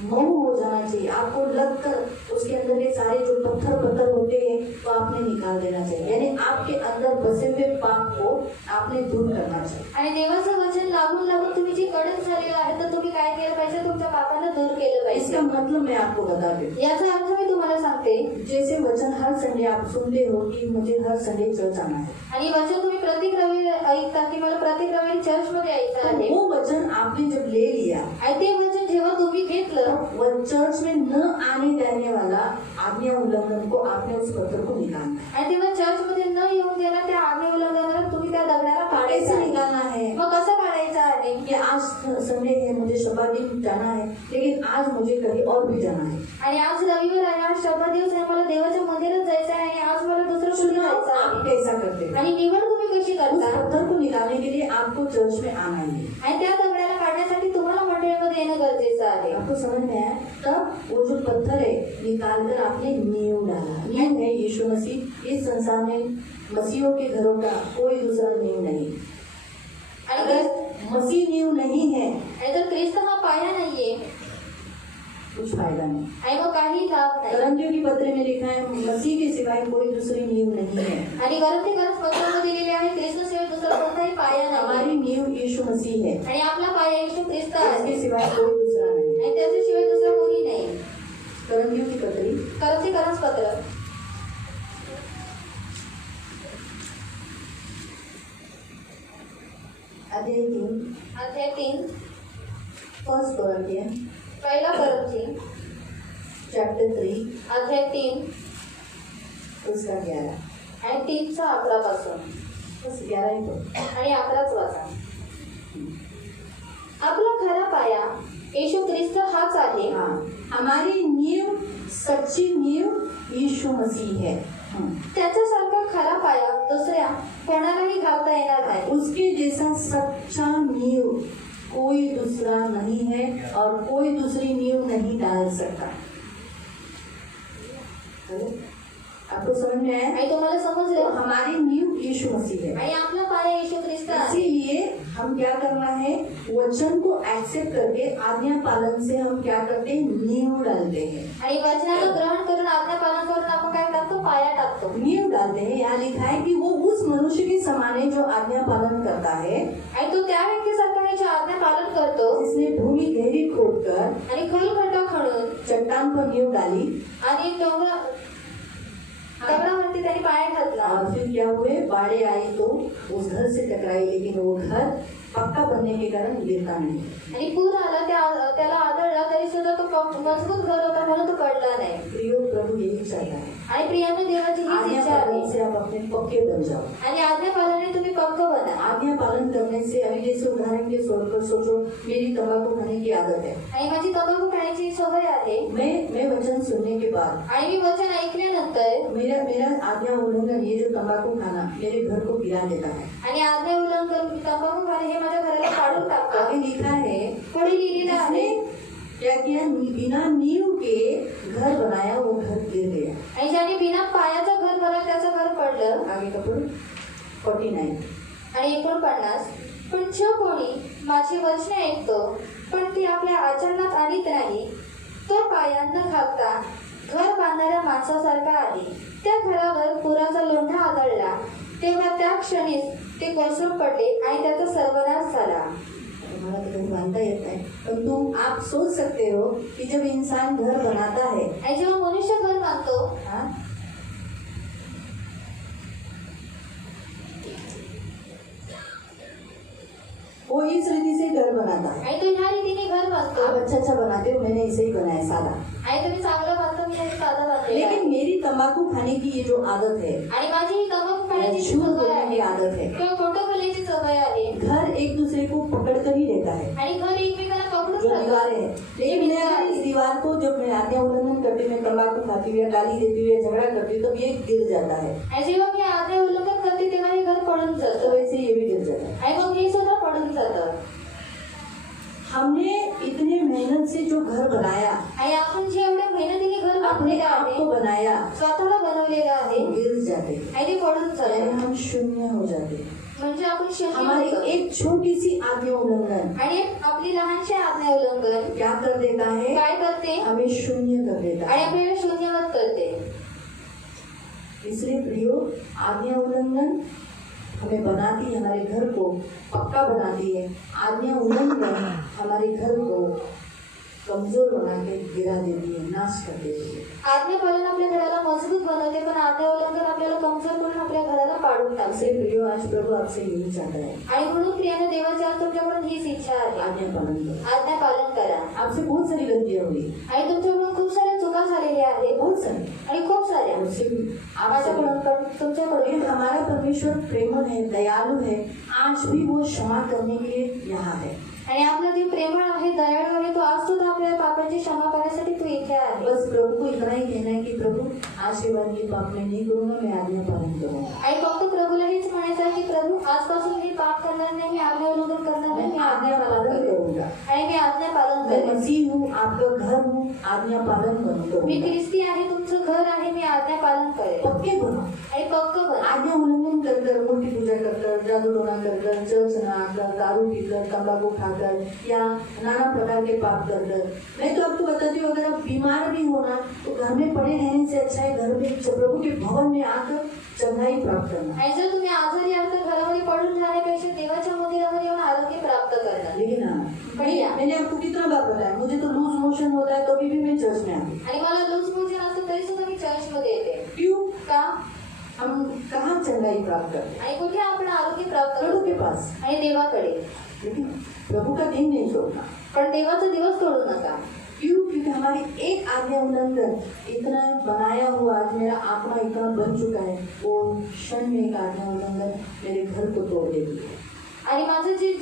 मऊ हो जाना चाहिए। आपको लगकर उसके अंदर के सारे जो पत्थर होते हैं तो आपने निकाल देना चाहिए, यानी आपके अंदर बसे हुए पाप को आपने दूर करना चाहिए। आणि देवाचं वचन लागून तुम्ही जी कडक झालेलं आहे तर तुम्ही काय केलं पाहिजे, तुमच्या पापाला दूर केलं पाहिजे। इसका मतलब मैं आपको बता दूं, याचा अर्थ मी तुम्हाला सांगते, जैसे वचन हर संडे आप सुनते हो कि मुझे हर संडे चर्च आना है, आणि वचन तुम्ही प्रत्येक रविवारी ऐकता की मला प्रत्येक रविवारी चर्च मध्ये यायचं आहे, वो वचन आपने जब ले लिया आणि ते वचन जेव्हा तुम्ही घेतलं वो चर्च में न आने देने वाला आज्ञा उल्लंघन को आपने उस पत्थर को निकालना है। आणि तेव्हा चर्च मध्ये न येऊन देणार त्या आज्ञा उल्लंघनाला तुम्ही त्या दगडाला कैसे काढायचं निकालना है? मग कसं काढायचं आहे कि आज संडे है, मुझे शब्द दिन जाना है, लेकिन आज मुझे कहीं और भी जाना है। आणि आज रविवार आहे, आज शब्द दिवस आहे, मला देवाच्या मंदिरात जायचं आहे आणि आज मला दुसरं कुठे जायचं आप आहे। कैसा करते हैं? आणि निवड तुम्ही कशी उस करता, पत्थर को निकालने के लिए आपको चर्च में आना ही है। आणि त्या दगडाला काढण्यासाठी तुम्हाला मंडळीमध्ये येणं गरजेचं आहे। आपको समझ में आया? तब वो जो पत्थर है निकालकर आपने नींव डाला। नींव है यीशु मसीह। इस संसार में मसीहों के घरों का कोई दूसरा नींव नहीं। आणि अगर मसीह नींव नहीं है आणि जर ख्रिस्त हा पाया नाहीये कुछ फायदा नहीं। आणि मग काही लाभ नाही। गलतियों की पत्र में लिखा है मसीह के सिवाय कोई दूसरी नींव नहीं है। आणि गलती पत्रामध्ये दिलेले आहे ख्रिस्त शिवाय दुसरा कोणताही पाया नाही। हमारी नींव यीशु मसीह है, आणि आपला पाया येशू ख्रिस्त आहे इसके सिवाय कोई दूसरा नहीं। आणि त्याच्याशिवाय दुसरा कोणी नाही। गलतियों की पत्री करंज पत्र अध्याय 3 अध्याय 3 फर्स्ट कोरिन्थियन पहिला करंथी चैप्टर 3 अध्याय 3 उसका 11 आणि 3चा 11 पासून बस 11 ही तो। आणि 11च वाचा। आपला खरा पाया येशू ख्रिस्त हाच आहे। हाँ, हमारी नींव सच्ची नींव यीशु मसीह है। त्याच्यासारखा खरा पाया दुसऱ्या कोणालाही घालता येणार नाही। उसके जैसा सच्चा नींव कोई दूसरा नहीं है और कोई दूसरी नींव नहीं डाल सकता। आपको समझ में आया? आणि तुम्हाला तो समजलं, हमारी नींव यीशु मसीह है। आणि आपला पाया येशू ख्रिस्त आहे। इसीलिए हम क्या करना है, वचन को एक्सेप्ट करके आज्ञा पालन से हम क्या करते हैं, नींव डालते हैं। आणि वचनाला ग्रहण करून आज्ञा पालन करून आपण काय करतो, पाया टाकतो। नींव डालते हैं। यहाँ लिखा है कि वो उस मनुष्य के समान है जो आज्ञा पालन करता है, आणि तो त्या व्यक्तीसारखा आहे जो आज्ञा पालन करतो जिसने भूमि गहरी खोदकर आणि खोल खड्डा खणून चट्टान पर नींव डाली आणि दगडावरती त्याने पाया घातला। और फिर क्या हुए, बाढ़ आई तो उस घर से टकराई, लेकिन वो घर पक्का बनने के कारण गिरता नहीं। आणि पूर आला, त्याला आदळला तरी सुद्धा तो मजबूत घर होता म्हणून तो पडला नाही। प्रियो प्रभु यही चाहता है, आणि प्रियाने देवाची हीच आज्ञा इच्छा पालन आहे। से आप अपने पक्के बन जाओ। आणि आज्ञा पालनाने तुम्ही पक्क बना। आज्ञा पालन करने से अभी जैसे उदाहरण के तौर पर सोचो, मेरी तंबाकू खाने की आदत है। आणि माझी तंबाखू खाण्याची सवय आहे। मैं वचन सुनने के बाद आणि मी वचन ऐकल्यानंतर मेरा आज्ञा उल्लंघन ये जो तंबाकू खाना मेरे घर को गिरा देता है। आणि आज्ञा उल्लंघन तंबाखू खाणे हे माझ्या घराला काढून टाकतं। आगे लिखा है, पुढे लिहिलेलं जिसने आहे, क्या किया, बिना नींव के घर बनाया वो घर गिर गया। आणि ज्याने बिना पायाचं घर बनवलं त्याचं घर पडलं। आगे का पढ़ो 49। आणि 49 पण जो कोणी माझी वचने ऐकतो पण ती आपल्या आचरणात आणीत नाही, तो पाया न घालता घर बांधणाऱ्या माणसासारखा आहे। त्या घरावर पुराचा लोंढा आदळला तेव्हा त्या क्षणीच ते कोसळून पडले आणि त्याचा सर्वनाश झाला। हमारा तो घर बांधता रहता है, परंतु आप सोच सकते हो कि जब इंसान घर बनाता है, आणि जेव्हा मनुष्य घर बांधतो हाँ, वो इस रीति से घर बनाता है। आणि तो ह्या रीतीने घर बांधतो। आप अच्छा बनाते हो, मैंने इसे ही बनाया सादा। आणि तुम्ही चांगलं बांधतो, मी आणि साधा बांधलेला आहे। लेकिन मेरी तंबाकू खाने की ये जो आदत है, आणि माझी ही तंबाखू खाण्याची जी झूठ सवय बोलने की आहे आदत है, किंवा खोटं बोलायची सवय आहे, घर एक दूसरे को पकड़ कर ही रहता है। आणि घर एकमेकांना पकडून जो राहतं। दीवारें हैं हूँ या गाली देती हूँ या झगड़ा करती हूँ तब ये गिर जाता है, आणि जेव्हा मी आज्ञा उल्लंघन करते तेव्हा हे घर पडून तो जातं वैसे ये भी गिर जाता है। आणि मग हे सुद्धा पडून जातं. हमने इतने मेहनत से जो घर बनाया, आणि आपण जे एवढ्या मेहनतीने घर अपने बांधलेलं आप आहे, को बनाया, स्वतःला बनवलेलं आहे गिर जाते आणि ते पडून यानी जातं. हम शून्य हो जाते। म्हणजे आपण शून्य हमारी होतो. एक छोटी सी आज्ञा उल्लंघन आणि आपली लहानशी आज्ञा उल्लंघन क्या कर देता है, काय करते हमें शून्य कर देता आणि है। आपल्याला शून्यवत करते. इसलिए प्रियो, आज्ञा उल्लंघन हमें बनाती है, हमारे घर को पक्का बनाती है। आज्ञा उल्लंघन हमारे घर को कमजोर बना के गिरा देती है, नाश कर देती है। आज्ञा पालन आपल्या घराला मजबूत बनवते, पण आज्ञा उल्लंघन आपल्याला कमजोर करून आपल्या घराला पाडून टाकते. हमसे प्रियो, आज प्रभु आपसे यही चाहता है, आणि म्हणून प्रियाने देवाची आज तुमच्याकडून हीच इच्छा आहे, आज्ञा पालन करो। आज्ञा पालन करा. आपसे बहुत सारी गलतियां हुई, आणि तुमच्याकडून खूप साऱ्या चुका झालेल्या आहेत बहुत सारी, आणि खूप साऱ्या आपसे माझ्याकडून पण ये तुमच्याकडून. हमारा परमेश्वर प्रेमळ है, दयालु है, आज भी वो क्षमा करने के लिए यहाँ है। आणि आपला देव प्रेमळ आहे, दयाळू आहे, तो आज सुद्धा आपल्या पापांची क्षमा करण्यासाठी तो इथे आहे. बस प्रभु को इतना ही कहना है कि प्रभु आज के बाद ये पाप मैं नहीं करूँगा, मैं आज्ञा पालन करूँगा। आणि फक्त प्रभूला हेच म्हणायचं आहे की प्रभू आजपासून मी पाप करणार नाही, मी आज्ञा उल्लंघन करणार नाही, मी मैं आज्ञा आज्ञा पालन पालन करेन करूँगा। आणि मी आज्ञा पालन मैं करेन. मसीह हूँ, आपका घर हूँ, आज्ञा पालन मी करूँगा। ख्रिस्ती आहे, तुमचं घर आहे, मी आज्ञा पालन करेन. पक्के बनो। आणि पक्क बन. आज्ञा उल्लंघन कर कर, मूर्ति पूजा कर कर, जादू टोना कर कर, चर्च न आकर, दारू पीकर, तंबाकू खाकर या नाना प्रकार के पाप कर कर, मैं तो आपको बताती हूँ, अगर आप बीमार भी हो ना तो घर में पड़े रहने से अच्छा है घर में प्रभु के भवन में आकर चंगाई प्राप्त करना। आणि जर तुम्ही आजारी आहात तर घरामध्ये पडून राहण्यापेक्षा देवाच्या मंदिरामध्ये येऊन आरोग्य प्राप्त करणार. लेकिन हाँ, मैंने आपको कितना बार बताया, मुझे तो लूज मोशन होता है तो भी मैं चर्च में आती। आणि मला लूज मोशन असतं तरी सुद्धा मी चर्चमध्ये येते. क्यों? का? हम कहाँ चंगाई प्राप्त करते हैं? आणि कुठे आपण आरोग्य प्राप्त प्रभु करतो? के पास। आणि देवाकडे. लेकिन प्रभु का दिन नहीं छोड़ना। पण देवाचा दिवस तोडू नका. क्यों? क्योंकि हमारी एक आज्ञा उल्लंघन इतना बनाया हुआ, आज मेरा आत्मा इतना बन चुका है, वो क्षण में एक आज्ञा उल्लंघन मेरे घर को तोड़ देती है। आणि माझं जे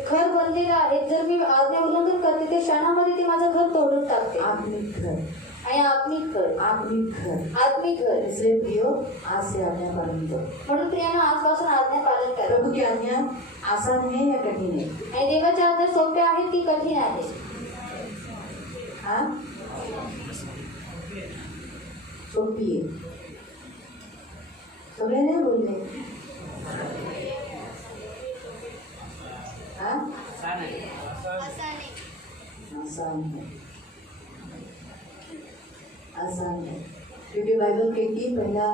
घर बनलेलं आहे, जर मी आज्ञा उल्लंघन करते ते क्षणामध्ये ते माझं घर तोडून टाकते. आत्मिक घर, आणि आत्मिक घर, आत्मिक घर। आत्मिक घर. इसलिए प्रियो, आज से आज्ञा पालन करो। म्हणून प्रियानं आजपासून आज्ञा पालन करा. प्रभु की आज्ञा आसान है या कठिन है? आणि देवाच्या आज्ञा सोप्या आहेत की कठीण आहे? हाँ, सोपी है। सगळे नहीं बोलले? हाँ, आसान है, आसान है, क्योंकि बाइबल कहती है, पहला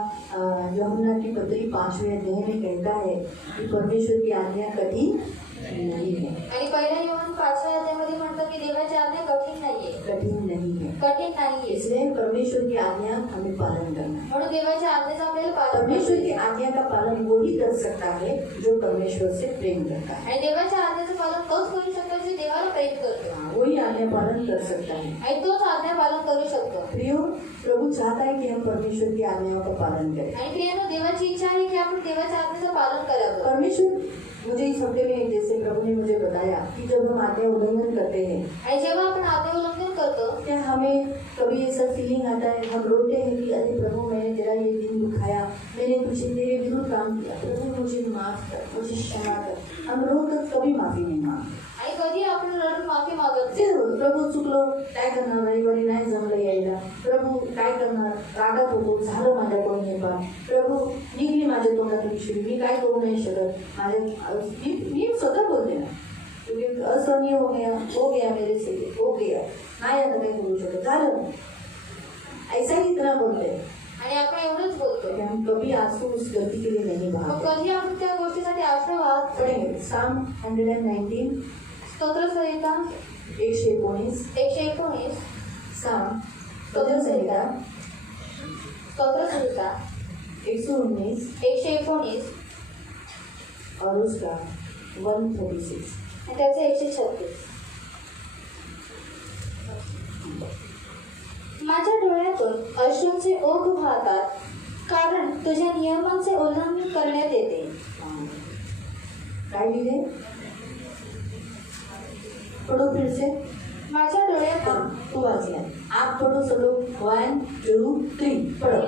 यूहन्ना की पत्री 5वें अध्याय में कहता है कि परमेश्वर की आज्ञा कठिन नहीं है। आणि पहिल्या योहान 5व्या अध्यायामध्ये म्हणतात की देवाची आज्ञा कठीण नाहीये. कठिन नहीं है, कठीण नाहीये. इसलिए परमेश्वर की आज्ञा हमें पालन करना है। म्हणून देवाच्या आज्ञेचं आपल्याला पालन परमेश्वर करायचं की आहे. आज्ञा का पालन वही कर सकता है जो परमेश्वर से प्रेम करता है। आणि देवाच्या आज्ञेचं पालन तोच करू शकतो जे देवाला प्रेम करतो. वही आज्ञा पालन कर सकता है। आणि तोच आज्ञा पालन करू शकतो. प्रियो, प्रभु चाहता है कि हम परमेश्वर की आज्ञाओं का पालन करें। आणि प्रियानो, देवाची इच्छा आहे की आपण देवाच्या आज्ञेचं पालन करावं. परमेश्वर, मुझे इस हफ्ते में जैसे प्रभु ने मुझे बताया कि जब हम आज्ञा उल्लंघन करते हैं, आणि जेव्हा आपण आज्ञा उल्लंघन करतो क्या हमें कभी ऐसा फीलिंग आता है, हम रोते हैं कि अरे प्रभु, मैंने तेरा ये दिन दुखाया, मैंने तुझे तेरे विरुद्ध काम किया, प्रभु मुझे माफ कर, मुझे क्षमा कर। हम रोज कभी माफी नहीं मांगते। आणि कधी आपण रडून माफी मागत नाही. प्रभू चुकलो, काय करणार, रविवारी नाही जमलं यायला, प्रभू काय करणार, रागात होतो, झालं माझ्याकडून हे पाप, प्रभू निघली माझ्या तोंडातून शिवी, मी काय करू नाही शकत, मी स्वतः बोलते ना, क्योंकि असहनीय हो गया मेरे से, हो गया, नाही आता काही करू शकत, झालं, ऐसा ही इतना बोलते हैं। आणि आपण एवढंच बोलतो. कि हम कभी आंसू उस गलती के लिए नहीं मग बहाते। कधी आपण त्या गोष्टीसाठी आश्रय वाहत पढ़ेंगे साम 119, स्तोत्र संहिता 119, 119, साम स्तोत्र संहिता स्तोत्र संहिता 119 119 और उसका 136। आणि त्याचे 136. माझ्या डोळ्यातून अश्रूंचे ओघ वाहतात, कारण तुझ्या नियमांचे उल्लंघन करण्यात येते. काय लिहिले? पढ़ो फिर से। माझ्या डोळ्यात हाँ, तू वाचलाय. आप पढ़ो सब लोग. 1 2 3 पढ़ो.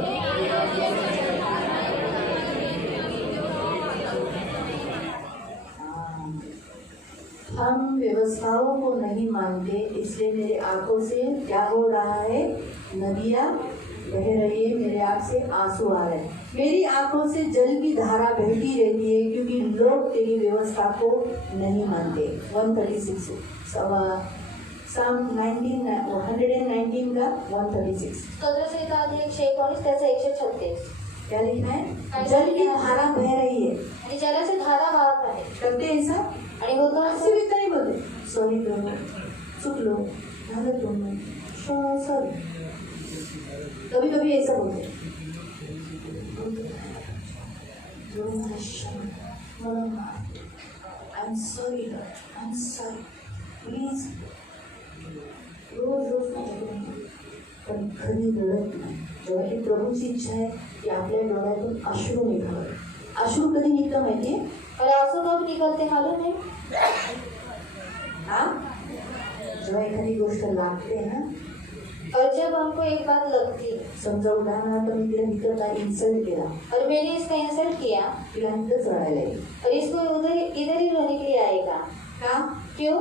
हम व्यवस्थाओं को नहीं मानते, इसलिए मेरे आंखों से क्या हो रहा है, नदियाँ बह रही है, मेरे आँख से आंसू आ रहे हैं. मेरी आंखों से जल की धारा बहती रहती है क्योंकि लोग तेरी व्यवस्था को नहीं मानते. 136 Psalm 119 का 136. स्तोत्रसंहिता आधी 119 त्याचा 136. क्या लिखा है? जल की धारा बह रही है. आणि जलाची धारा वाहत आहे करते ऐसा आणि होतं असे असं. भी नहीं बोलते. सॉरी प्रभु, चुकलो, झालं तुम्ही, सॉरी. कभी कभी ऐसा बोलते. I am sorry, I am sorry, please. रोज रोज माझ्याकडे नाही. पण कधी रडत नाही. जेव्हा की प्रभूची इच्छा आहे की आपल्या डोळ्यातून अश्रू निघावं. अश्रू कधी निघतं माहितीये? और आंसू कब निकलते मालूम है? हा, जेव्हा एखादी गोष्ट लागते ना, और जब हमको एक बात लगती है समजा उदाहरणार्थ मी तिला इथं काय इन्सल्ट केला, और मैंने इसका इंसल्ट किया तिला इथंच रडायला येईल. और इसको इधर ही रोने के लिए आएगा. का? क्यों?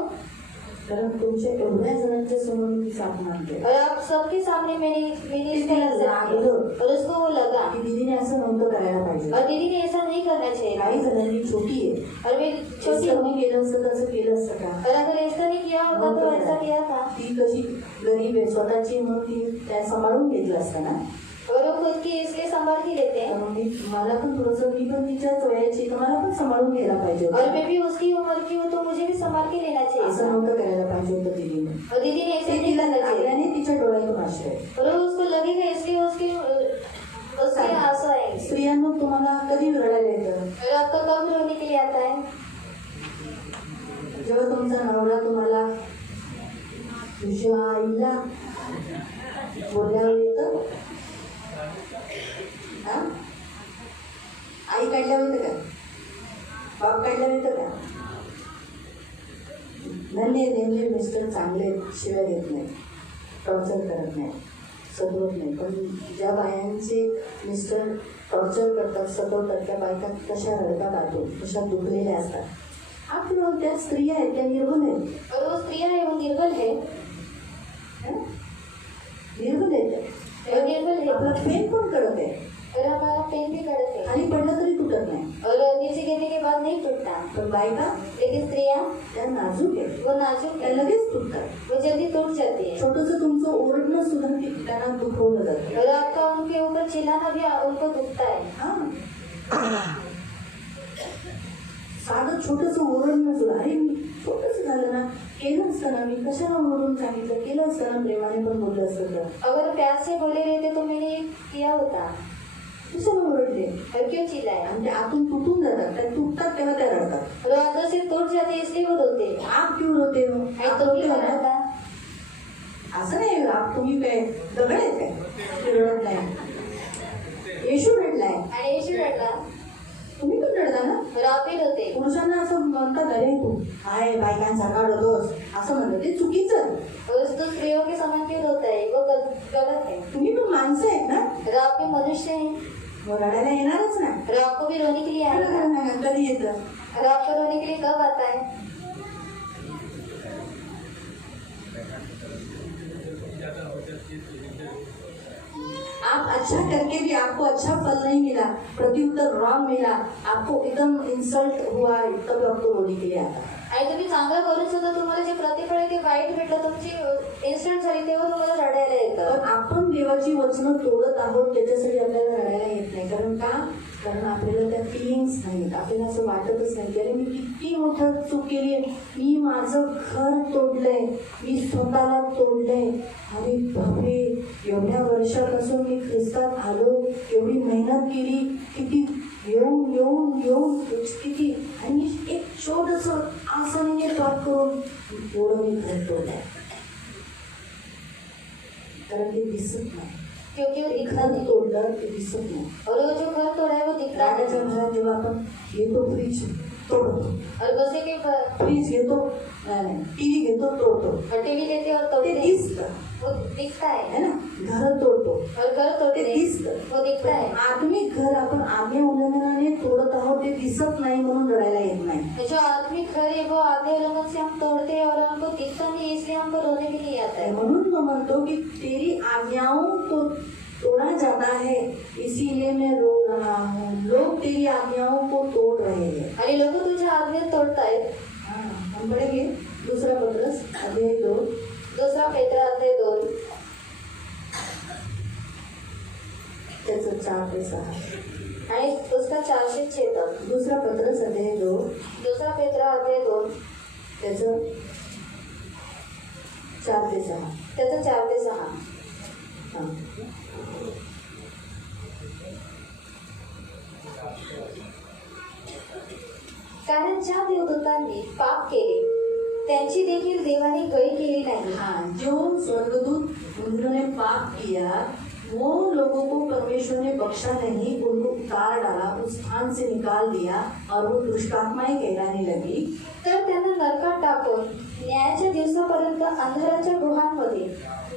कारण तुमच्या एवढ्या जणांच्या समोर मी तिचा अपमान केला. और आप सबके सामने मैंने इसका तिला इंसल्ट लागलं किया और उसको वो लगा की दीदीने असं नव्हतं करायला पाहिजे. और दीदी ने ऐसा नहीं करना चाहिए. काही जणांनी छोटी आहे, और मैं छोटी छोटी हूँ केलं असतं तर असं केलं असतं का? और अगर ऐसा नहीं किया होता तो ऐसा किया था. ती कशी गरीब आहे, स्वतःची म्हणून ती त्या सांभाळून घेतलं असतं ना. और वो खुद की इसलिए संभाल के लेते हैं. म्हणून मला पण थोडंसं, मी पण तिच्याच वयाची, तर मला पण सांभाळून घ्यायला पाहिजे और होतं. मैं भी उसकी उम्र की हूँ तो मुझे भी संभाल के लेना चाहिए असं था. नव्हतं करायला पाहिजे होतं दीदीने. और दीदी ने ऐसे ते नहीं तिला करना चाहिए. लागल्याने तिच्या डोळ्यातून आश्रय. और वो उसको लगेगा इसलिए उसके आंसू आएंगे. स्त्रियांनो, तुम्हाला कधी रडायला येतं? और आपको कब रोने के लिए आता है? जेव्हा तुमचा नवरा तुम्हाला तुझ्या आईला बोलल्यावर येतं. हा? आई काढल्यावर येतं का? बाप काढल्यावर येतं का? धन्य त्यांचे मिस्टर चांगले आहेत, शिव्या देत नाही, टॉर्चर करत नाही, सदवत नाही. पण ज्या बायांचे मिस्टर टॉर्चर करतात, सदवतात, त्या बायका कशा रडतात आतून, कशा दुखलेल्या असतात. आपण त्या स्त्रिया आहेत, त्या निर्बल आहेत. और वो स्त्रियां है वो निर्बल है. निर्बल आहेत वो निर्बल है. आपला फेम पण करत आहे, और हमारा पेन भी कड़क है. खाली पडलं तरी तुटत नाही. और नीचे गिरने के बाद नहीं टूटता. पण बायका लेकिन स्त्रियां त्या नाजूक आहेत, वो नाजुक त्या है, लगेच तुटतात. वो जल्दी टूट जाती है. छोटंसं तुमचं ओरडणं सुद्धा त्यांना दुखवलं जातं. और आपका उनके ऊपर चिल्लाना भी उनको दुखता है. हा, साधं छोटंसं ओरडणं सुद्धा, अरे मी छोटंसं झालं ना, केलं असतं ना, मी कशाला ओरडून सांगितलं, केलं असतं ना, प्रेमाने पण बोललं असतं तर. अगर प्यार से बोले रहते तो मैंने किया होता. कशाला ओरडले? और क्यों चिल्लाया? आणि ते आतून तुटून जातात, त्या तुटतात तेव्हा त्या रडतात. और अंदर से टूट जाते इसलिए वो रोते हैं. आप क्यों रोते हो? आणि आप तुम्ही रोते हो का ना? रडता? असं नाही, आप तुम्ही काय दगड आहेत काय? ते रडत नाही. येशू रडलाय, आणि येशू रडला तुम्ही पण रडता ना. और आप भी रोते. पुरुषांना असं म्हणतात, अरे तू हाय बायकांसारखा रडतोस, असं म्हणतात. ते चुकीचं. और तो स्त्रियों के समान क्यों रोता है? वो गलत है. तुम्ही पण माणसं आहेत ना, और आप भी मनुष्य हैं. मग रडायला येणारच ना. और आपको भी रोने के लिए आएगा. कधी येतं? और आपको रोने के लिए कब आता है? आप अच्छा करके भी आपको अच्छा फल नहीं मिला, प्रत्युत्तर रॉन्ग मिला, आपको एकदम इंसल्ट हुआ, तब आपको रोने के लिए आता. आणि तुम्ही चांगलं करून सुद्धा तुम्हाला जे प्रतिफळ आहे ते वाईट भेटलं, तुमची इन्सिडेंट झाली तेव्हा तुम्हाला रडायला येतं. पण आपण देवाची वचनं तोडत आहोत, त्याच्यासाठी आपल्याला रडायला येत नाही. कारण का? कारण आपल्याला त्या फिलिंग्स नाहीत. आपल्याला असं वाटतच नाही की अरे मी किती मोठं चूक केली आहे, मी माझं घर तोडलंय, मी स्वतःला तोडलंय. अरे बापरे, एवढ्या वर्षापासून मी ख्रिस्तात आलो, एवढी मेहनत केली, किती येऊन येऊन येऊन किती, आणि एक छोटंसं असं नाही टॉप करून एवढं मी घर तोडलंय. कारण ते दिसत नाही. क्योंकि वो दिखता घर नहीं. तोडलं ते दिसत नाही. और वो जो घर तोड़ा है वो दिखता राजाच्या नहीं. घरात जेव्हा आपण येतो फ्रीज तोडतो. और गुस्से के फ्रीज घेतो, नाही टीव्ही घेतो, तोडतो. टीवी लेते और ते तोड़ते दिसतं, वो दिखता है है. ना. घर तोडतो, और घर तोड़ते ते दिसतं. वो दिखता है. आत्मिक घर आपण आज्ञा उल्लंघनाने तोडत आहोत, ते दिसत नाही म्हणून रडायला येत नाही. जो आत्मिक घर है वो आज्ञा उल्लंघन से हम तोड़ते हैं और हमको दिखता नहीं, इसलिए हमको रोने भी नहीं आता है. म्हणून तो म्हणतो की तेरी आज्ञाओं को तोड़ा जाता है, इसीलिए मैं रो रहा हूँ. लोग तेरी आज्ञाओं को तोड़ रहे हैं. आणि लोक तुझ्या आज्ञा तोडतायत. हम पढ़ेंगे दूसरा पत्रस अध्याय 2. दुसरा पेत्र अध्याय 2 त्याचं 4 ते 6. आणि उसका 406 तक. दुसरा पत्रस अध्याय 2 दुसरा पेत्र अध्याय 2 त्याचं 4 ते 6. त्याचं 4 ते 6. हां. कारण ज्या देवदूतांनी पाप केले त्यांची देखील देवाने गय केली नाही. हाँ, जो स्वर्गदूत उन्होंने पाप किया वो लोगों को परमेश्वर ने बख्शा नहीं, उनको उतार डाला, उस स्थान से निकाल दिया और वो दुष्टात्माएं कहलाने लगी. तर त्यांना नरकात टाकून न्यायाच्या दिवसापर्यंत अंधाराच्या गुहांमध्ये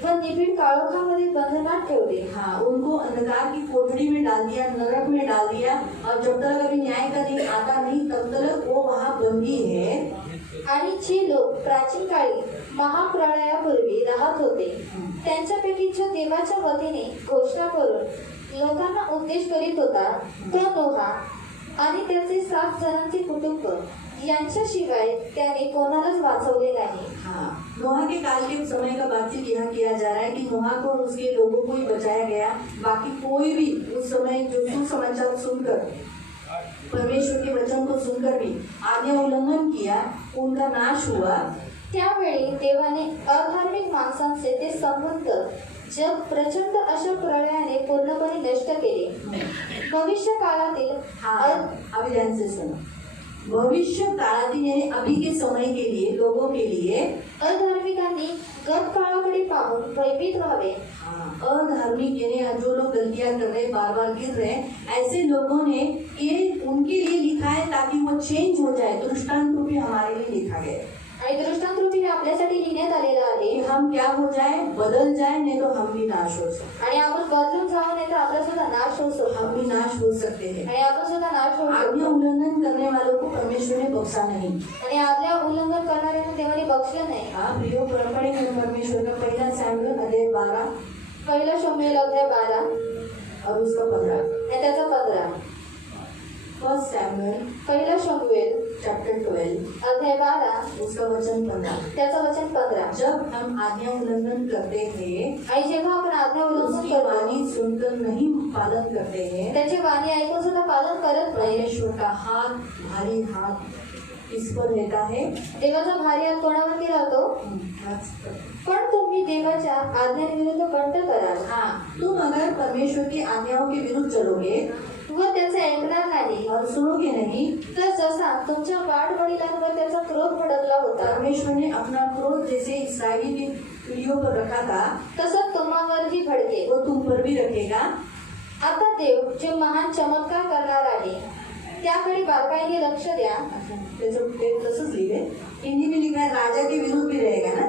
व निबिड काळोखामध्ये बंधनात ठेवले. हाँ, उनको अंधकार की कोठरी में डाल दिया, नरक में डाल दिया, और जब तक अभी न्याय का दिन आता नहीं तब तक वो वहाँ बंदी है. आणि जे लोक प्राचीन काळी महाप्रलयापूर्वी राहत होते त्यांच्यापैकी जो देवाच्या वतीने घोषणा करून लोकांना उपदेश करीत होता तो नोहा आणि त्याचे 7 जणांचे कुटुंब यांच्याशिवाय त्याने कोणालाच वाचवले नाही. हाँ, नोहा के काल के समय का बातचीत यहाँ किया जा रहा है कि नोहा को और उसके लोगों को ही बचाया गया. बाकी कोई भी उस समय जो सुसमाचार सुनकर परमेश्वर के वचन को सुनकर भी आज्ञा उल्लंघन किया, उनका नाश हुआ. त्यावेळी देवाने अधार्मिक माणसांचे ते संबंध जग प्रचंड अशा प्रलयाने पूर्णपणे नष्ट केले. भविष्य काळातील हाँ, अभी ध्यान से सुनो. भविष्य काळातील यानी अभी के समय के लिए, लोगों के लिए अधार्मिकांनी गत काळाकडे पाहून भयभीत व्हावे. अधार्मिक यानी जो लोग गलतियां कर रहे, बार बार गिर रहे, ऐसे लोगों ने ये उनके लिए लिखा है ताकि वो चेंज हो जाए. दृष्टांत रूपी हमारे लिए लिखा गया है. आणि दृष्टांत रूपी हे आपल्यासाठी लिहिण्यात आलेलं आहे. कि हम क्या हो जाए, बदल जाए, नहीं तो हम भी नाश हो सकते. आणि आपण बदलून जाऊ नाही तर आपला सुद्धा नाश होऊ शकतो. हम भी नाश हो सकते हैं. आणि आपण सुद्धा नाश होऊ आज्ञा शकतो. उल्लंघन करने वालों को परमेश्वर ने बख्शा नहीं. आणि आज्ञा उल्लंघन करणाऱ्यांना देवाने बक्षलं नाही. हाँ प्रियो, पढ़ेंगे परमेश्वर का पहला सैमुएल अध्याय 12 पहिला शमूएल अध्याय 12 और उसका 15. आणि त्याचा 15. फर्स्ट सैमुएल पहिला शमूएल चैप्टर 12 अध्याय 12 उसका वचन 15. त्याचं वचन 15. जब हम आज्ञा उल्लंघन करते हैं, आणि जेव्हा आपण आज्ञा उल्लंघन उसकी करतो वाणी सुनकर नहीं पालन करते हैं, त्याची वाणी ऐकून सुद्धा पालन करत नाही, परमेश्वर का हाथ, भारी हाथ किस पर रहता है? देवाचा भारी हात कोणावरती राहतो. हाथ पर. पण तुम्ही देवाच्या आज्ञांविरुद्ध कंट कराल हाँ, तुम अगर परमेश्वर की आज्ञाओं के विरुद्ध चलोगे व त्याचे ऐकणार नाही और सुनोगे नहीं, तर जसा तुमच्या वाडवडिलांवर त्याचा क्रोध भडकला होता परमेश्वर ने अपना क्रोध जैसे इस्राएली की पीढ़ियों पर रखा था, तसंच तुम्हावरही भडकेल. वो तुम पर भी रखेगा. आता देव जे महान चमत्कार करणार आहे त्याकडे बारकाईने लक्ष द्या. त्याचं ते तसंच लिहिले. हिंदी में लिखा है राजा के विरुद्ध भी रहेगा ना.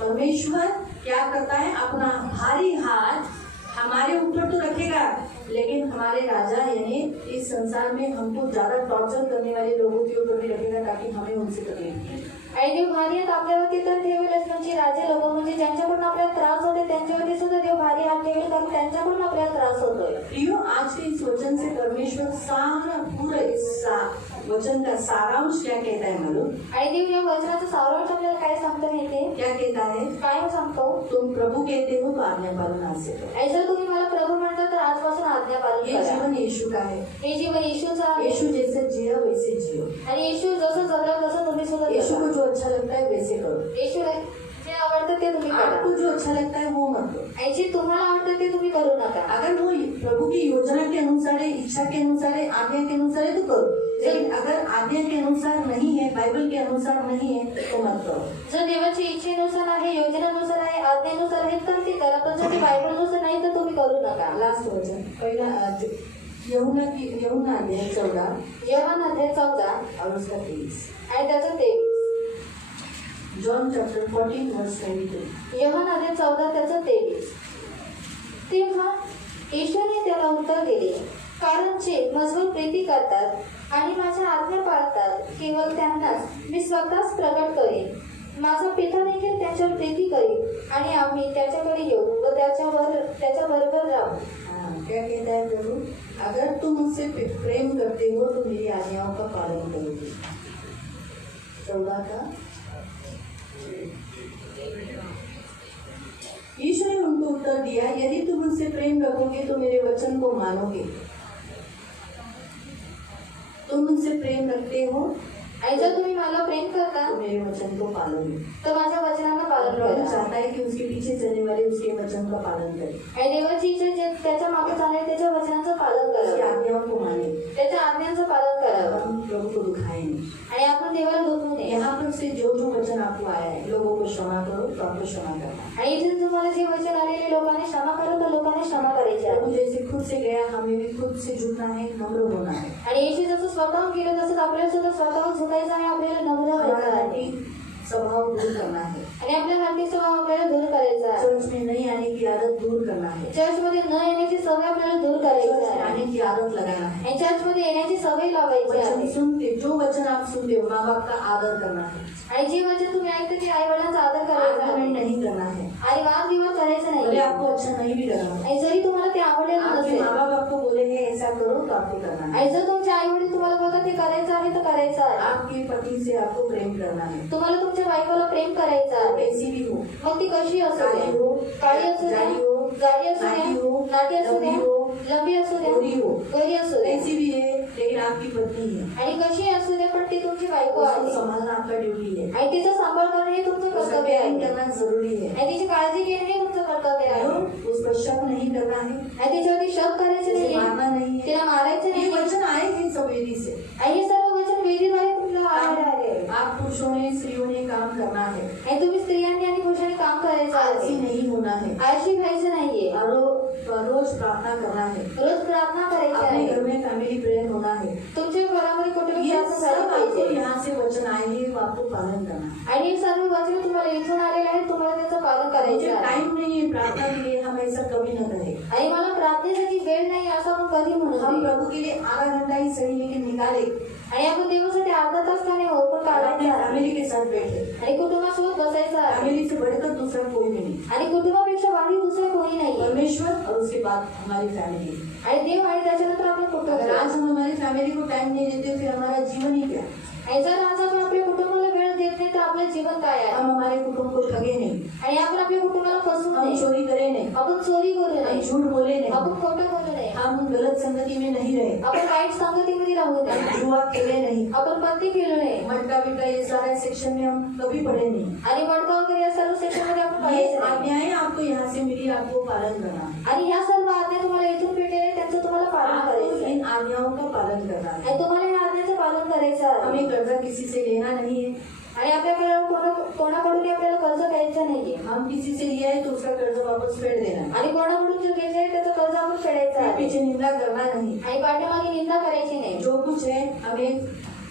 परमेश्वर क्या करता है, अपना भारी हाथ हमारे ऊपर तो रखेगा, लेकिन हमारे राजा यानी इस संसार में हमको ज्यादा टॉर्चर करने वाले लोगों के ऊपर भी रखेगा ताकि हमें उनसे तकलीफ नहीं. आणि देव भारी हात आपल्यावरती तर ठेवेलच, म्हणजे राजे लोक म्हणजे ज्यांच्याकडून आपल्याला त्रास होते त्यांच्यावरती सुद्धा देव भारी हात ठेवेल, कारण त्यांच्याकडून आपल्याला त्रास होतोय. प्रियो, आज के इस वचन से परमेश्वर सारा पूरा इस वचन का सारांश क्या कहता है मालूम? आणि देव या वचनाचा सारांश आपल्याला काय सांगतो माहिती? क्या कहता है? काय सांगतो? तुम प्रभु कहते हो तो आज्ञा पालन आज से करो. आणि जर तुम्ही मला प्रभू म्हणता तर आजपासून आज्ञा पालन ये करा. जीवन यीशु का है. हे जीवन येशूचं आहे. यीशु जैसे जियो वैसे जियो. आणि येशू जसं जगला तसं तुम्ही सुद्धा यीशु जगा. को जो अच्छा लगता है वैसे करो. येशूला जे आवडतं ते तुम्ही करा. आपको जो अच्छा लगता है वो मत करो. आणि जे तुम्हाला आवडतं ते तुम्ही करू नका. अगर वो प्रभु की योजना के अनुसार है, इच्छा के अनुसार है, आज्ञा के अनुसार है तो करो. लेकिन अगर आज्ञा के अनुसार नहीं है, बाइबल के अनुसार नहीं है तो मत करो. जर देवाची इच्छेनुसार आहे, योजनेनुसार आहे, आज्ञेनुसार आहे तर ते करा, पण जर ते बायबलनुसार नाही तर तुम्ही करू नका. लास्ट वचन पहिला यूहन्ना अध्याय 14 यवहान अध्याय 14 और उसका 23। आणि त्याचं 23। जॉन चैप्टर 14 वर्स 23। यवहान अध्याय 14 त्याचं 23। तेव्हा येशूने त्याला उत्तर दिले, कारण जे माझ्यावर प्रीती करतात आणि माझ्या आज्ञा पाळतात केवळ त्यांनाच मी स्वतःच प्रकट करेन। माझा पिता देखील त्याच्यावर प्रीती करेल आणि आम्ही त्याच्याकडे येऊ व त्याच्या बरोबर राहू। क्या कहता है प्रभु? अगर तुम मुझसे प्रेम करते हो तो मेरी आज्ञाओं का पालन करोगे। 14 का। यीशु ने उनको उत्तर दिया, यदि तुम मुझसे प्रेम रखोगे तो मेरे वचन को मानोगे। तुम मुझसे प्रेम रखते हो आणि जर तुम्ही मला प्रेम करता तो मेरे वचन को पालोगे। तर माझ्या वचनांना पालन प्रभु करा। चाहता है कि उसके पीछे चलने वाले उसके वचन का पालन करें, आणि देवाची इच्छा जे त्याच्या मागे चालणे त्याच्या वचनांचं पालन उसकी करावं, आज्ञाओं को माने, त्याच्या आज्ञांचं पालन करावं हम प्रभु को दुखाए नहीं। आणि आपण देवाला दुखवू नये। यहाँ पर से जो जो वचन आपको आया है, लोगों को क्षमा करो तो आपको क्षमा करना। आणि इथून तुम्हाला जे वचन आलेले लोकांनी क्षमा करा तर लोकांनी क्षमा करायची आहे। प्रभु जैसे खुद से गया, हमें भी खुद से झुकना है, नम्र होना है। आणि येशू जसं स्वतःहून गेलं तसंच आपल्याला सुद्धा स्वतःहून झुकायचं आणि आपल्याला नम्र व्हायचं हमारा आहे हठी स्वभाव दूर करना है, आणि आपल्या हट्टी स्वभाव आपल्याला दूर करायचा आहे। चर्च में नहीं आने की आदत दूर करना है, चर्चमध्ये न येण्याची सवय आपल्याला दूर करायची चर्च में आहे आने की आदत लगाना है। आणि चर्चमध्ये येण्याची सवय लावायची वचन आहे। सुनते, जो वचन आप सुनते हो, माँ बाप का आदर करना है, आणि जे वचन तुम्ही ऐकता ते आई वडिलांचा आदर करायचा आर्ग्यूमेंट आहे नहीं करना है। आणि वादविवाद करायचा भले नाही। आपको अच्छा नहीं भी लगा, आणि जरी तुम्हाला ते आवडलेलं आपके नसेल माँ बाप आपको बोले हैं ऐसा करो तो आपको करना है। आणि जर तुमचे आई वडील तुम्हाला बोलतात ते करायचं आहे तर करायचं आहे। आपके पति से आपको प्रेम करना है, तुम्हाला तुमच्या बायकोला प्रेम करायचं आहे, कैसी भी हो, मग ती कशी असू काली द्या, हो, काळी असू द्या, जाडी हो, जाडी असू नाटी द्या, हो, नाटी असू द्या, लंबी हो, लंबी असू द्या, गोरी हो, गोरी असू द्या, कैसी भी है लेकिन आपकी पत्नी है, आणि कशी असू द्या पण ती तुमची बायको उसको आहे संभालना आपका ड्यूटी है, आणि तिचा सांभाळ करणे हे तुमचं उसका कर्तव्य केयरिंग आहे करना जरूरी है। आणि तिची काळजी घेणे हे तुमचं कर्तव्य आहे क्यों? उस पर शक नहीं करना है, आणि तिच्यावरती शक करायचं उसे नाही, मारना नहीं है। तिला मारायचं ये नाही। वचन आए हैं सवेरी से। आणि हे सर्व वचन वेदीद्वारे तुमच्या आलेले आहे आप पुरुषों ने स्त्रियों ने काम करना है, आणि तुम्ही स्त्रियांनी आणि पुरुषांनी काम करायचं आलसी आहे। नहीं होना है, आळशी व्हायचं नाहीये, और रोज प्रार्थना करना है, रोज प्रार्थना करायची अपने आहे, घर में फैमिली प्रेयर होना है। तुमच्या घरामध्ये कुटुंबीय ये प्रार्थना झाली सब आपको पाहिजे यहाँ से वचन आए हैं, वो आपको पालन करना है। आणि हे सर्व वचन तुम्हाला इथून आलेले आहेत, तुम्हाला त्याचं पालन मुझे करायचं आहे। टाइम नहीं है प्रार्थना के लिए, हम ऐसा कभी न करें। आणि मला प्रार्थनेसाठी वेळ नाही असं आपण कधी म्हणू हम नये। प्रभु के लिए आधा घंटा ही सही लेकिन निकाले, आणि आपण देवासाठी अर्धा तास का नाही हो पण और अपने काढायचा आहे फैमिली के साथ बैठे। आणि कुटुंबासोबत बसायचं आहे फैमिली से बढ़कर दूसरा कोई नहीं, आणि कुटुंबापेक्षा वाढीव दुसरं कोणी नाही परमेश्वर और उसके बाद हमारी फैमिली। आणि देव आणि त्याच्यानंतर आपलं अगर कुटुंब। आज हम हमारी फैमिली को टाइम नहीं देते फिर हमारा जीवन ही क्या? आणि जर आज आपण आपल्या कुटुंबाला वेळ देत नाही तर आपलं जीवन काय आहे? हम हमारे कुटुंब को ठगे नहीं, आणि आपण आपल्या कुटुंबाला फसवू हम नये, चोरी करे नहीं, आपण चोरी करू हम नये, झूठ बोले नहीं, आपण खोटं बोलू नये, हम गलत संगति में नहीं रहे, आपण वाईट संगतीमध्ये राहू नये, हम जुआ खेले नहीं, आपण पत्ती खेळू नये, मटका बिटका ये सारे सेक्शन में हम कभी पढ़े नहीं। आणि मडका वगैरे या सर्व सेक्शनमध्ये आपण ये पडायचं नाही। आज्ञाएं आपको यहाँ से मिली, आपको पालन करना है। आणि ह्या सर्व आज्ञा तुम्हाला इथून भेटलेल्या आहेत, त्यांचं तुम्हाला पालन आपको करायचं आहे इन आज्ञाओं का पालन करना है। आणि तुम्हाला ह्या आज्ञाचं पालन करायचं आहे हमें कर्जा किसी से लेना नहीं है, आणि आपल्याकडे कोणाकडून आपल्याला कर्ज घ्यायचं नाहीये हम किसी से लिया है तो उसका कर्ज वापस फेर देना है। आणि कोणाकडून जो घ्यायचं आहे त्याचं कर्ज आपण फेडायचं फिर आहे पीछे निंदा करना नहीं, आणि पाठीमागे निंदा करायची नाही जो कुछ है हमें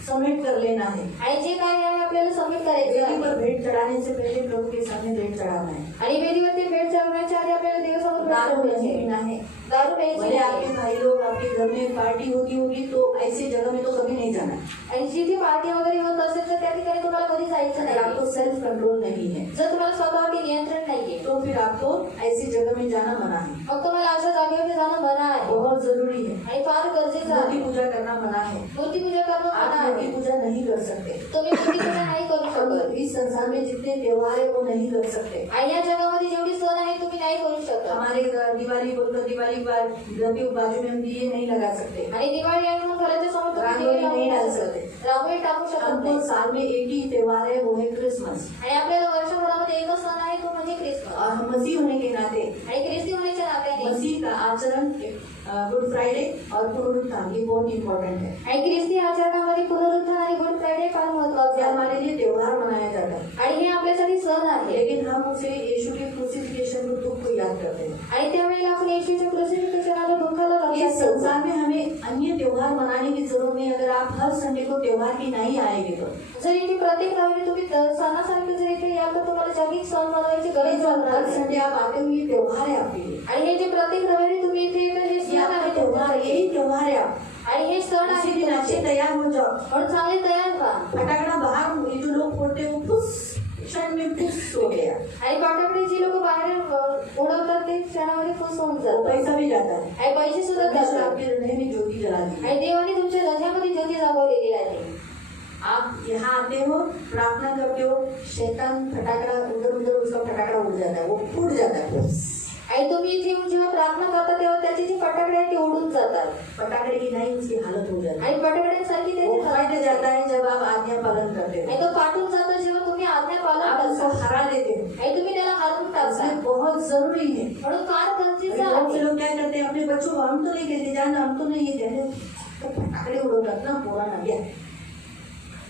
सबमिट कर लेना है। आणि जे काय आहे आपल्याला सबमिट करायचं वेदी आहे पर भेंट चढ़ाने से पहले प्रभु के सामने भेंट चढ़ाना है। आणि वेदीवरती भेट चढवण्याच्या आधी आपल्याला देवासमोर भेट दारू नहीं चढवायची आहे। पीना है। दारू प्यायची भले आपके नाही भाई लोग आपके घर में पार्टी होती होगी तो ऐसी जगह में तो कभी नहीं जाना। आणि जिथे पार्टी वगैरे होत असेल तर त्या ठिकाणी तुम्हाला कधी जायचं अगर नाही। आपको सेल्फ कंट्रोल नहीं है जर तुम्हाला स्वतःवरती नियंत्रण नाहीये तो फिर आपको ऐसी जगह में जाना मना है, मग तुम्हाला अशा जागेवरती जाणं मना आहे बहुत जरूरी है। आणि फार गरजेचं मूर्ति आहे। पूजा करना मना है, मूर्ती पूजा करणं आप मना मूर्ति आहे, पूजा नहीं कर सकते। तुम्ही मूर्ती पूजा नाही करू हम शकत इस संसार में जितने त्योहार है वो नहीं कर सकते। आणि या जगामध्ये जेवढी सण आहे तुम्ही नाही करू शकत। हमारे दिवाली बोलकर दिवाली घर के बाजू में हम दिए नहीं लगा सकते, आणि दिवाळी आहे म्हणून घराच्या समोर तुम्ही रांगोळी दिवे नाही लावू डाल शकत. सकते। रांगोळी टाकू शकत हमको नाही। साल में एक ही त्योहार है, वो है क्रिसमस। आणि आपल्याला वर्षभरामध्ये एकच सण आहे तो म्हणजे ख्रिसमस। और हम मसीह होने के नाते आणि ख्रिस्ती होण्याच्या नात्याने मसीह का आचरण गुड फ्राइडे और पुनरुत्थान ये बहुत इम्पोर्टेंट है। आणि ख्रिस्ती आचरणामध्ये पुनरुत्थान आणि गुड फ्रायडे फार महत्वाचे ये आहे हमारे लिए त्योहार मनाया जाता है, आणि हे आपल्यासाठी सण आहे लेकिन हम उसे यीशु के क्रूसिफिकेशन को दुख को याद करते हैं। आणि त्यावेळेला आपण येशूच्या क्रुसिफिक्शनाला दुःखाला इस लक्षात ठेवतो संसार में हमें अन्य त्योहार मनाने की जरूरत नहीं। अगर आप हर संडे को त्योहार की नहीं आएंगे तो जर इथे प्रत्येक रविवारी तुम्ही सणासारखे जर इथे याल तर तुम्हाला जागतिक सण मनवायची ये गरज जो पडणार हर नाही. संडे आप आते हो ये त्योहार है आपके लिए। आणि हे जे प्रत्येक रविवारी तुम्ही इथे येता हे ये सण आपका आहे त्योहार, तुमच्यासाठी. यही त्योहार है आप। आणि हे सण उसी आहे दिन अच्छे तुमचे. तैयार हो जाओ। म्हणून चांगले तयार व्हा फटाकड़ा बाहर ये जो लोग फोड़ते हैं वो फुस क्षण में फुस हो गया, आणि फटाकडे जी लोक बाहेर उडवतात ते क्षणामध्ये फुस होऊन वो जातात पैसा भी जाता है। आणि पैसे सुद्धा परमेश्वर जातात आपके हृदय में ज्योति जला दी। आणि देवाने तुमच्या हृदयामध्ये ज्योती जागवलेली आहे. आप यहाँ आते हो, प्रार्थना करते हो, शैतान फटाकड़ा उधर उधर उसका फटाकड़ा उड़ जाता है, वो फूट जाता है। आणि तुम्ही इथे येऊन जेव्हा प्रार्थना करता तेव्हा त्याचे जे फटाकडे आहेत ते उडून जातात फटाकड़े की नहीं उसकी हालत हो जाती है। आणि फटाकड्यांसारखी वो त्याची फट जाता है जब आप आज्ञा पालन करते आणि हो, तो फाटून जातो जेव्हा तुम्ही आज्ञा पालन आप उसको करता हरा देते हो। आणि तुम्ही त्याला हरवून टाकता. इसलिए बहुत जरूरी है। म्हणून फार गरजेचं बहुत से आहे. लोग क्या करते हैं, अपने बच्चों को हम तो नहीं कहते जाना, हम तो नहीं ये कहते, तो फटाकड़े उड़ाना ना पूरा ना गया,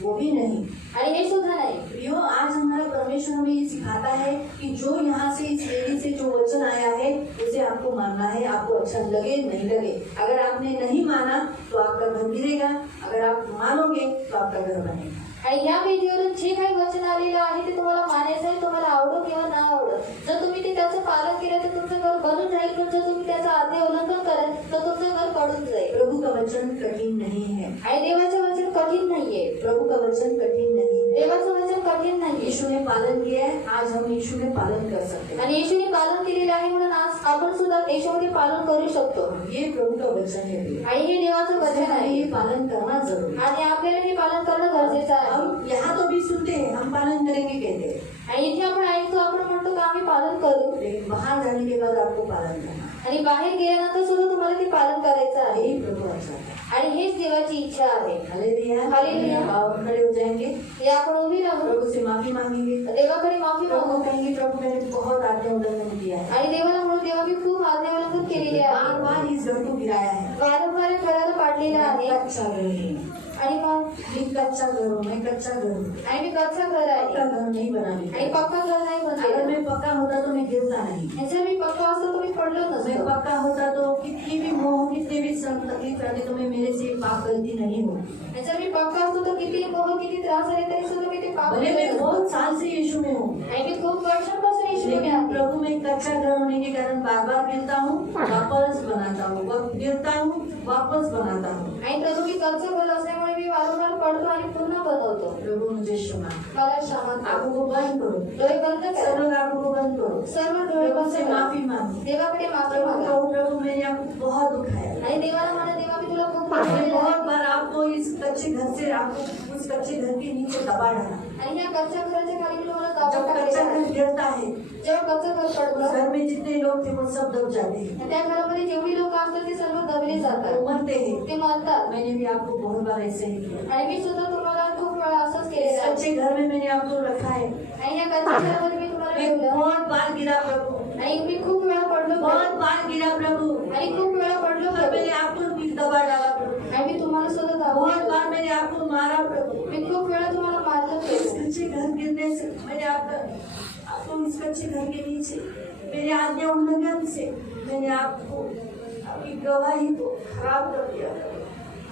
वो भी नहीं। आणि हे सुद्धा नाही. प्रियो, आज हमारा परमेश्वर हमें ये सिखाता है कि जो यहाँ से इस वेदी से जो वचन आया है उसे आपको मानना है, आपको अच्छा लगे नहीं लगे। अगर आपने नहीं माना तो आपका घर गिरेगा, अगर आप मानोगे तो आपका घर बनेगा। आणि या वेदीवरून जे काही वचन आलेलं आहे ते तुम्हाला मानायचं आहे, तुम्हाला आवडो किंवा ना आवडो. जर तुम्ही ते त्याचं पालन केलं तर तुमचं घर बनून जाईल, पण जर तुम्ही त्याचं आज्ञा उल्लंघन कराल तर तुमचं घर पडून जाईल. प्रभु का वचन कठिन नहीं है। आणि देवाचं वचन कठीण नाहीये. प्रभु का वचन कठिन नहीं है। देवाचं वचन कठीण नाहीये. यीशु ने पालन किया है, आज हम यीशु में पालन कर सकते हैं। आणि येशूने पालन केलेलं आहे म्हणून आज आपण सुद्धा येशूमध्ये पालन करू शकतो. ये प्रभु का वचन है। आणि हे देवाचं वचन हमें आहे ये पालन करना जरूरी है। आणि आपल्याला हे पालन करणं गरजेचं आहे. हम यहाँ तो भी सुनते हैं, हम पालन करेंगे कहते हैं, आणि इथे आपण ऐकतो, आपण म्हणतो की आम्ही पालन करू. लेकिन बाहर जाने के बाद आपको पालन करना आणि बाहेर गेल्यानंतर सुद्धा तुम्हाला ते पालन करायचं है। आहे. यही प्रभु अच्छा है। आणि हेच देवाची इच्छा आहे. हालेलुया। हालेलुया। और खड़े हो जाएंगे, हे आपण उभी राहू, प्रभु से माफी मांगेंगे। देवाकडे माफी प्रभु मागू. कहेंगे, प्रभु मैंने बहुत आज्ञा उल्लंघन किया है, आणि देवाला म्हणून देवा मी खूप आज्ञा उल्लंघन केलेली बार आहे, बार इस घर को गिराया है, वारंवार घराला पाडलेलं आहे. कच्चा घर नहीं, आणि मग मैं कच्चा घर हूँ, मैं कच्चा घर हूँ, आणि मी कच्चा घर पक्का आहे घर नहीं बना आणि लिया। पक्का घर नाही अगर बनलेलं. मैं पक्का होता तो मैं गिरता नहीं, जर मी पक्का असतो तर मी पडलो मैं नसतो. पक्का होता तो कितनी भी मोह, कितने भी तकलीफ रहती तो मैं मेरे से पाप गलती नहीं होती। जर मी पक्का असतो तर किती मोह किती त्रास झाले तरी सुद्धा मी ते पाप भले केलं मैं नसतं. बहुत साल से यीशु में हूँ, आणि मी खूप वर्षांपासून येशूमध्ये लेकिन आहे. प्रभु में कच्चा घर होने के कारण बार बार गिरता हूँ, वापस बनाता हूँ, गिरता हूँ, वापस बनाता हूँ। आणि प्रभू मी कच्चं घर असल्यामुळे मी वारंवार पडतो आणि पुन्हा बनवतो. प्रभु मुझे क्षमा, मला क्षमा कर. आंखों को बंद करो, डोळे बंद करा. सर्व आंखों को बंद करो, सर्व डोळे प्रभु बंद से करा. माफी मांगो। देवाकडे माफी प्रभु मागा. कहो, प्रभु मैंने आपको बहुत दुखाया, आणि देवाला म्हणा, देवा मी तुला खूप मैंने दुखवलेलं बहुत आहे. बार आपको इस कच्चे घर से, आपको उस कच्चे घर के नीचे दबा डाला। आणि या कच्च्या घराच्या खाली मी तुम्हाला जब दाबून कच्चा टाकलेलं घर आहे. गिरता है, जेव्हा कच्चं घर उस पडतं घर में जितने लोग थे वो सब दब जाते हैं, आणि त्या घरामध्ये जेवढी लोक असतात ते सर्व दबले वो जातात, मरते हैं। ते मरतात. मैंने भी आपको बहुत बार ऐसे ही किया। आणि मी सुद्धा तुम्हाला खूप वेळा असंच इस केलेलं आहे. कच्चे घर में मैंने आपको रखा है, आणि या कच्च्या घरामध्ये मी तुम्हाला मैं ठेवलं बहुत बार गिरा प्रभु, आणि मी खूप वेळा पडलो बहुत बार गिरा प्रभु, आणि खूप वेळा पडलो पर मैंने आपको भी दबा डाला प्रभु, आणि मी तुम्हाला सुद्धा बहुत दाबून बार मैंने आपको मारा प्रभु। मी खूप वेळा तुम्हाला मारलं इस प्रभू. कच्चे घर गिरने से मैंने आपको इस कच्चे घर के नीचे मेरे आज्ञा उल्लंघन से मैंने आपको आपकी गवाही को खराब कर दिया,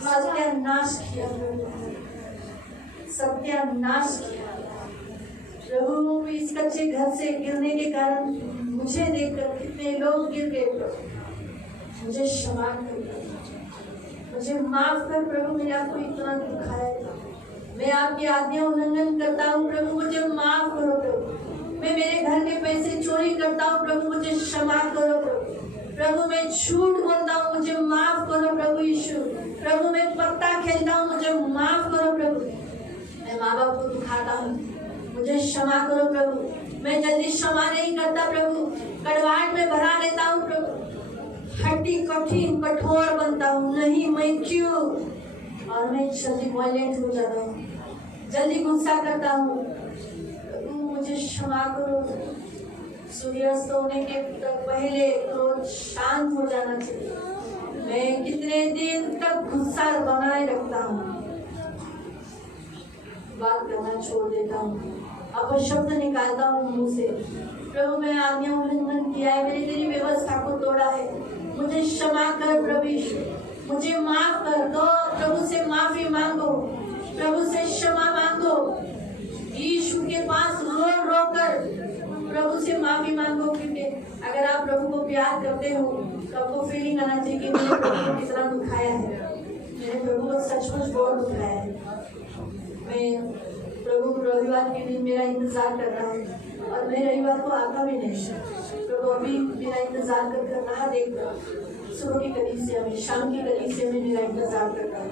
सत्यानाश किया प्रभु, सत्यानाश किया प्रभु। इस कच्चे घर से गिरने के कारण मुझे देखकर कितने लोग गिर गए प्रभु, मुझे क्षमा कर, मुझे माफ कर प्रभु, मैंने आपको इतना दुखाया था, मैं आपकी आज्ञा उल्लंघन करता हूँ प्रभु, मुझे माफ करो प्रभु। मैं मेरे घर के पैसे चोरी करता हूँ प्रभु, मुझे क्षमा करो प्रभु। प्रभु मैं झूठ बोलता हूँ, मुझे माफ करो प्रभु यीशु। प्रभु मैं पत्ता खेलता हूँ, मुझे माफ करो प्रभु। मैं माँ बाप को दुखाता हूँ, मुझे क्षमा करो प्रभु। मैं जल्दी क्षमा नहीं करता प्रभु, कड़वाहट में भरा लेता हूँ प्रभु, हड्डी कठिन कठोर बनता हूँ, नहीं मैं क्यों, और मैं जल्दी वायलेंट हो जाता हूँ, जल्दी गुस्सा करता हूँ, मुझे क्षमा करो। सूर्यास्त होने के पहले क्रोध शांत हो जाना चाहिए, मैं कितने दिन तक गुस्सा बनाए रखता हूँ, बात करना छोड़ देता हूँ, अपशब्द निकालता हूँ मुंह से। प्रभु मैं आज्ञा उल्लंघन किया है, मैंने तेरी व्यवस्था को तोड़ा है, मुझे क्षमा कर प्रभु यीशु, मुझे माफ कर दो। प्रभु से माफी मांगो, प्रभु से क्षमा मांगो, यीशु के पास रो रो कर प्रभु से माफी मांगो। क्योंकि अगर आप प्रभु को प्यार करते हो तो आपको फीलिंग आना चाहिए कि मैंने प्रभु को कितना दुखाया है, मैंने प्रभु को सचमुच बहुत दुखाया है। मैं प्रभु रविवार के दिन मेरा इंतजार कर रहा हूँ और मैं रविवार को आता भी नहीं। प्रभु अभी मेरा इंतजार कर रहा, देखता सुबह की कलीसिया में, शाम की कलीसिया में मेरा इंतजार कर रहा है,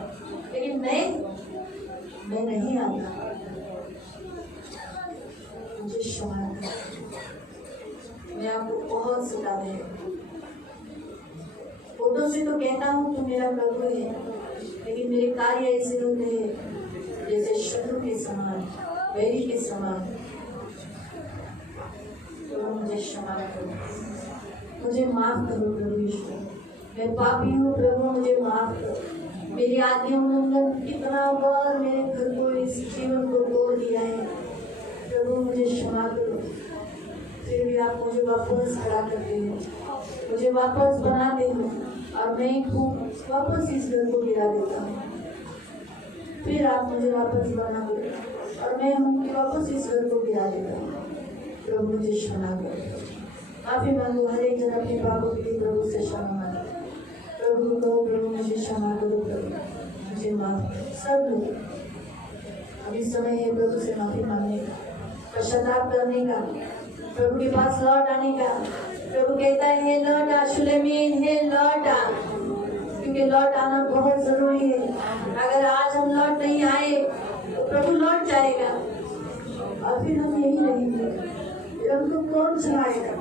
लेकिन मैं नहीं आता। मुझे क्षमा कर, मैं आपको बहुत सताते हैं। फोटो से तो कहता हूँ कि मेरा प्रभु है, लेकिन मेरे कार्य ऐसे होते हैं जैसे शत्रु के समान, वैरी के समान। तो मुझे क्षमा करो, मुझे माफ करो प्रभु यीशु, मैं पापी हूँ प्रभु, मुझे माफ करो। मेरी आज्ञा उल्लंघन कितना बार मेरे घर को, इस जीवन को तोड़ दिया है प्रभु, मुझे क्षमा करो। फिर भी आप मुझे वापस खड़ा करते हो, मुझे वापस बनाते हो और मैं वापस इस घर को गिरा देता हूँ। फिर आप मुझे वापस बनाते और मैं वापस इस घर को गिरा देता हूँ। प्रभु मुझे क्षमा करो, माफी मांगो। हर एक जन अपने पापों के लिए प्रभु से क्षमा मांगो। प्रभु को कहो, प्रभु मुझे क्षमा करो, प्रभु मुझे माफ करो। सब लोग अभी समय है प्रभु से माफी मांगने का, पश्चाताप करने का, प्रभु के पास लौट आने का। प्रभु कहता है लौट आ शुलेमीन, है लौट आ, क्योंकि लौट आना बहुत जरूरी है। अगर आज हम लौट नहीं आए तो प्रभु लौट जाएगा और फिर हम यही रहेंगे। हमको कौन चलाएगा,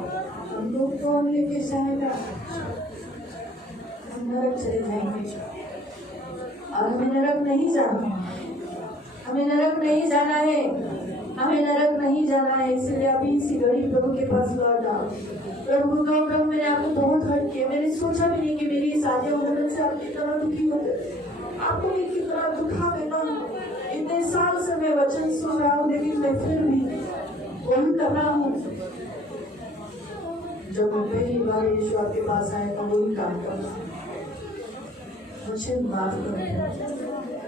हमको कौन लेके जाएगा? हम नरक चले जाएंगे और हमें नरक नहीं जाना, हमें नरक नहीं जाना है, हमें नरक नहीं जाना है। इसलिए अभी इसी घड़ी प्रभु के पास लौट आओ। प्रभु को कहो, प्रभु मैंने आपको बहुत हर्ट किया, मैंने सोचा भी नहीं कि मेरी इस आज्ञा उल्लंघन से आप कितना दुखी होते, आपको भी कितना दुखा देना। इतने साल से मैं वचन सुन रहा हूँ, लेकिन मैं फिर भी वही कर रहा हूँ। जब मैं पहली बार यीशु आपके पास आया तो वही काम कर रहा हूँ। मुझे माफ करो,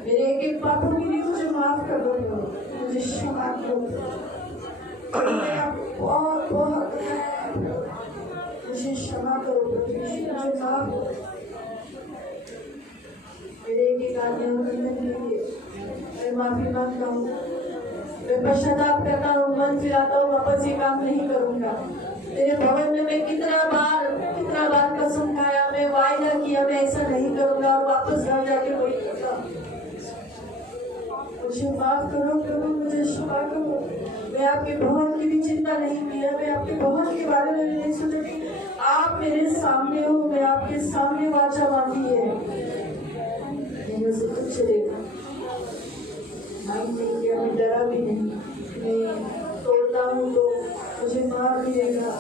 मेरे एक एक पापों के लिए मुझे माफ कर दो, मुझे क्षमा करो। बहुत बहुत मुझे क्षमा करो, मुझे माफ करो। मेरे एक एक आज्ञा उल्लंघन के लिए मैं माफी मांगता हूँ, मैं पश्चाताप करता हूँ, मन फिराता हूँ, वापस ये काम नहीं करूँगा। तेरे भवन में मैं कितना बार कसम खाया, मैं वायदा किया मैं ऐसा नहीं करूँगा और वापस घर जाके वही करता। मुझे माफ करो प्रभु, मुझे क्षमा करो। मैं आपके भवन की भी चिंता नहीं किया, मैं आपके भवन के बारे में नहीं सोचा कि आप मेरे सामने हो, मैं आपके सामने वाचा बांधी है। मुझे कुछ चलेगा नहीं किया, मैं डरा भी नहीं, मैं तोड़ता हूँ तो मुझे मार भी देगा,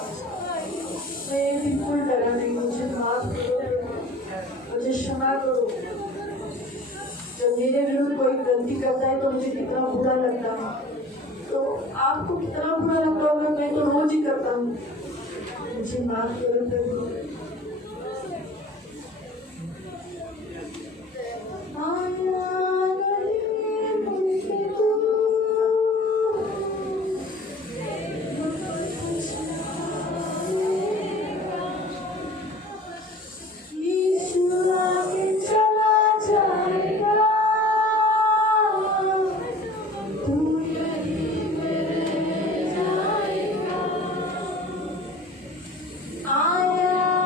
मैं बिल्कुल डरा नहीं। मुझे माफ करो, मुझे क्षमा करो। जब मेरे विरुद्ध कोई गलती करता है तो मुझे कितना बुरा लगता है, तो आपको कितना बुरा लगता होगा, मैं तो रोज ही करता हूँ। मुझे माफ करो प्रभु। आया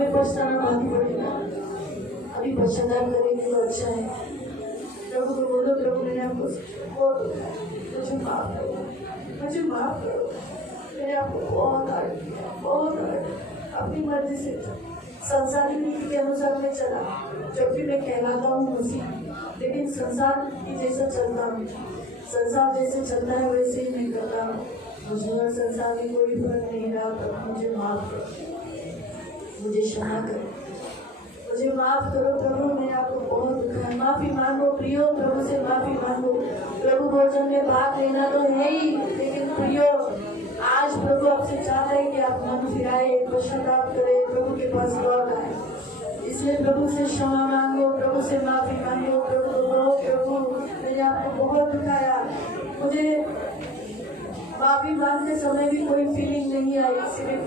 हमें पछताना बाकी पड़ेगा। अभी पश्चाताप करेंगे तो अच्छा है। प्रभु को बोलो, प्रभु मैंने आपको मुझे माफ करो, मुझे माफ करो, मैंने आपको बहुत आर्ट किया, बहुत आर्ट अपनी मर्जी से संसारी नीति के अनुसार मैं चला, जब भी मैं कहलाता हूँ उसी, लेकिन संसार की जैसा चलता हूँ, संसार जैसे चलता है वैसे ही मैं करता हूँ। मुझे और संसार में कोई फर्क नहीं रहा। प्रभु मुझे माफ करो, मुझे क्षमा करो, मुझे माफ करो। प्रभु मैंने आपको बहुत दुखा है, माफी मांगो प्रियो, प्रभु से माफी मांगो। प्रभु भोजन में भाग लेना तो है ही, लेकिन प्रियो आज प्रभु आपसे चाहता है कि आप मन फिराए, पश्चाताप करें, प्रभु के पास लौट आए। इसलिए प्रभु से क्षमा मांगो, प्रभु से माफी मांगो। प्रभु को बोलो, प्रभु मैंने आपको बहुत दुखाया, मुझे माफी मांगते समय भी कोई फीलिंग नहीं आई, सिर्फ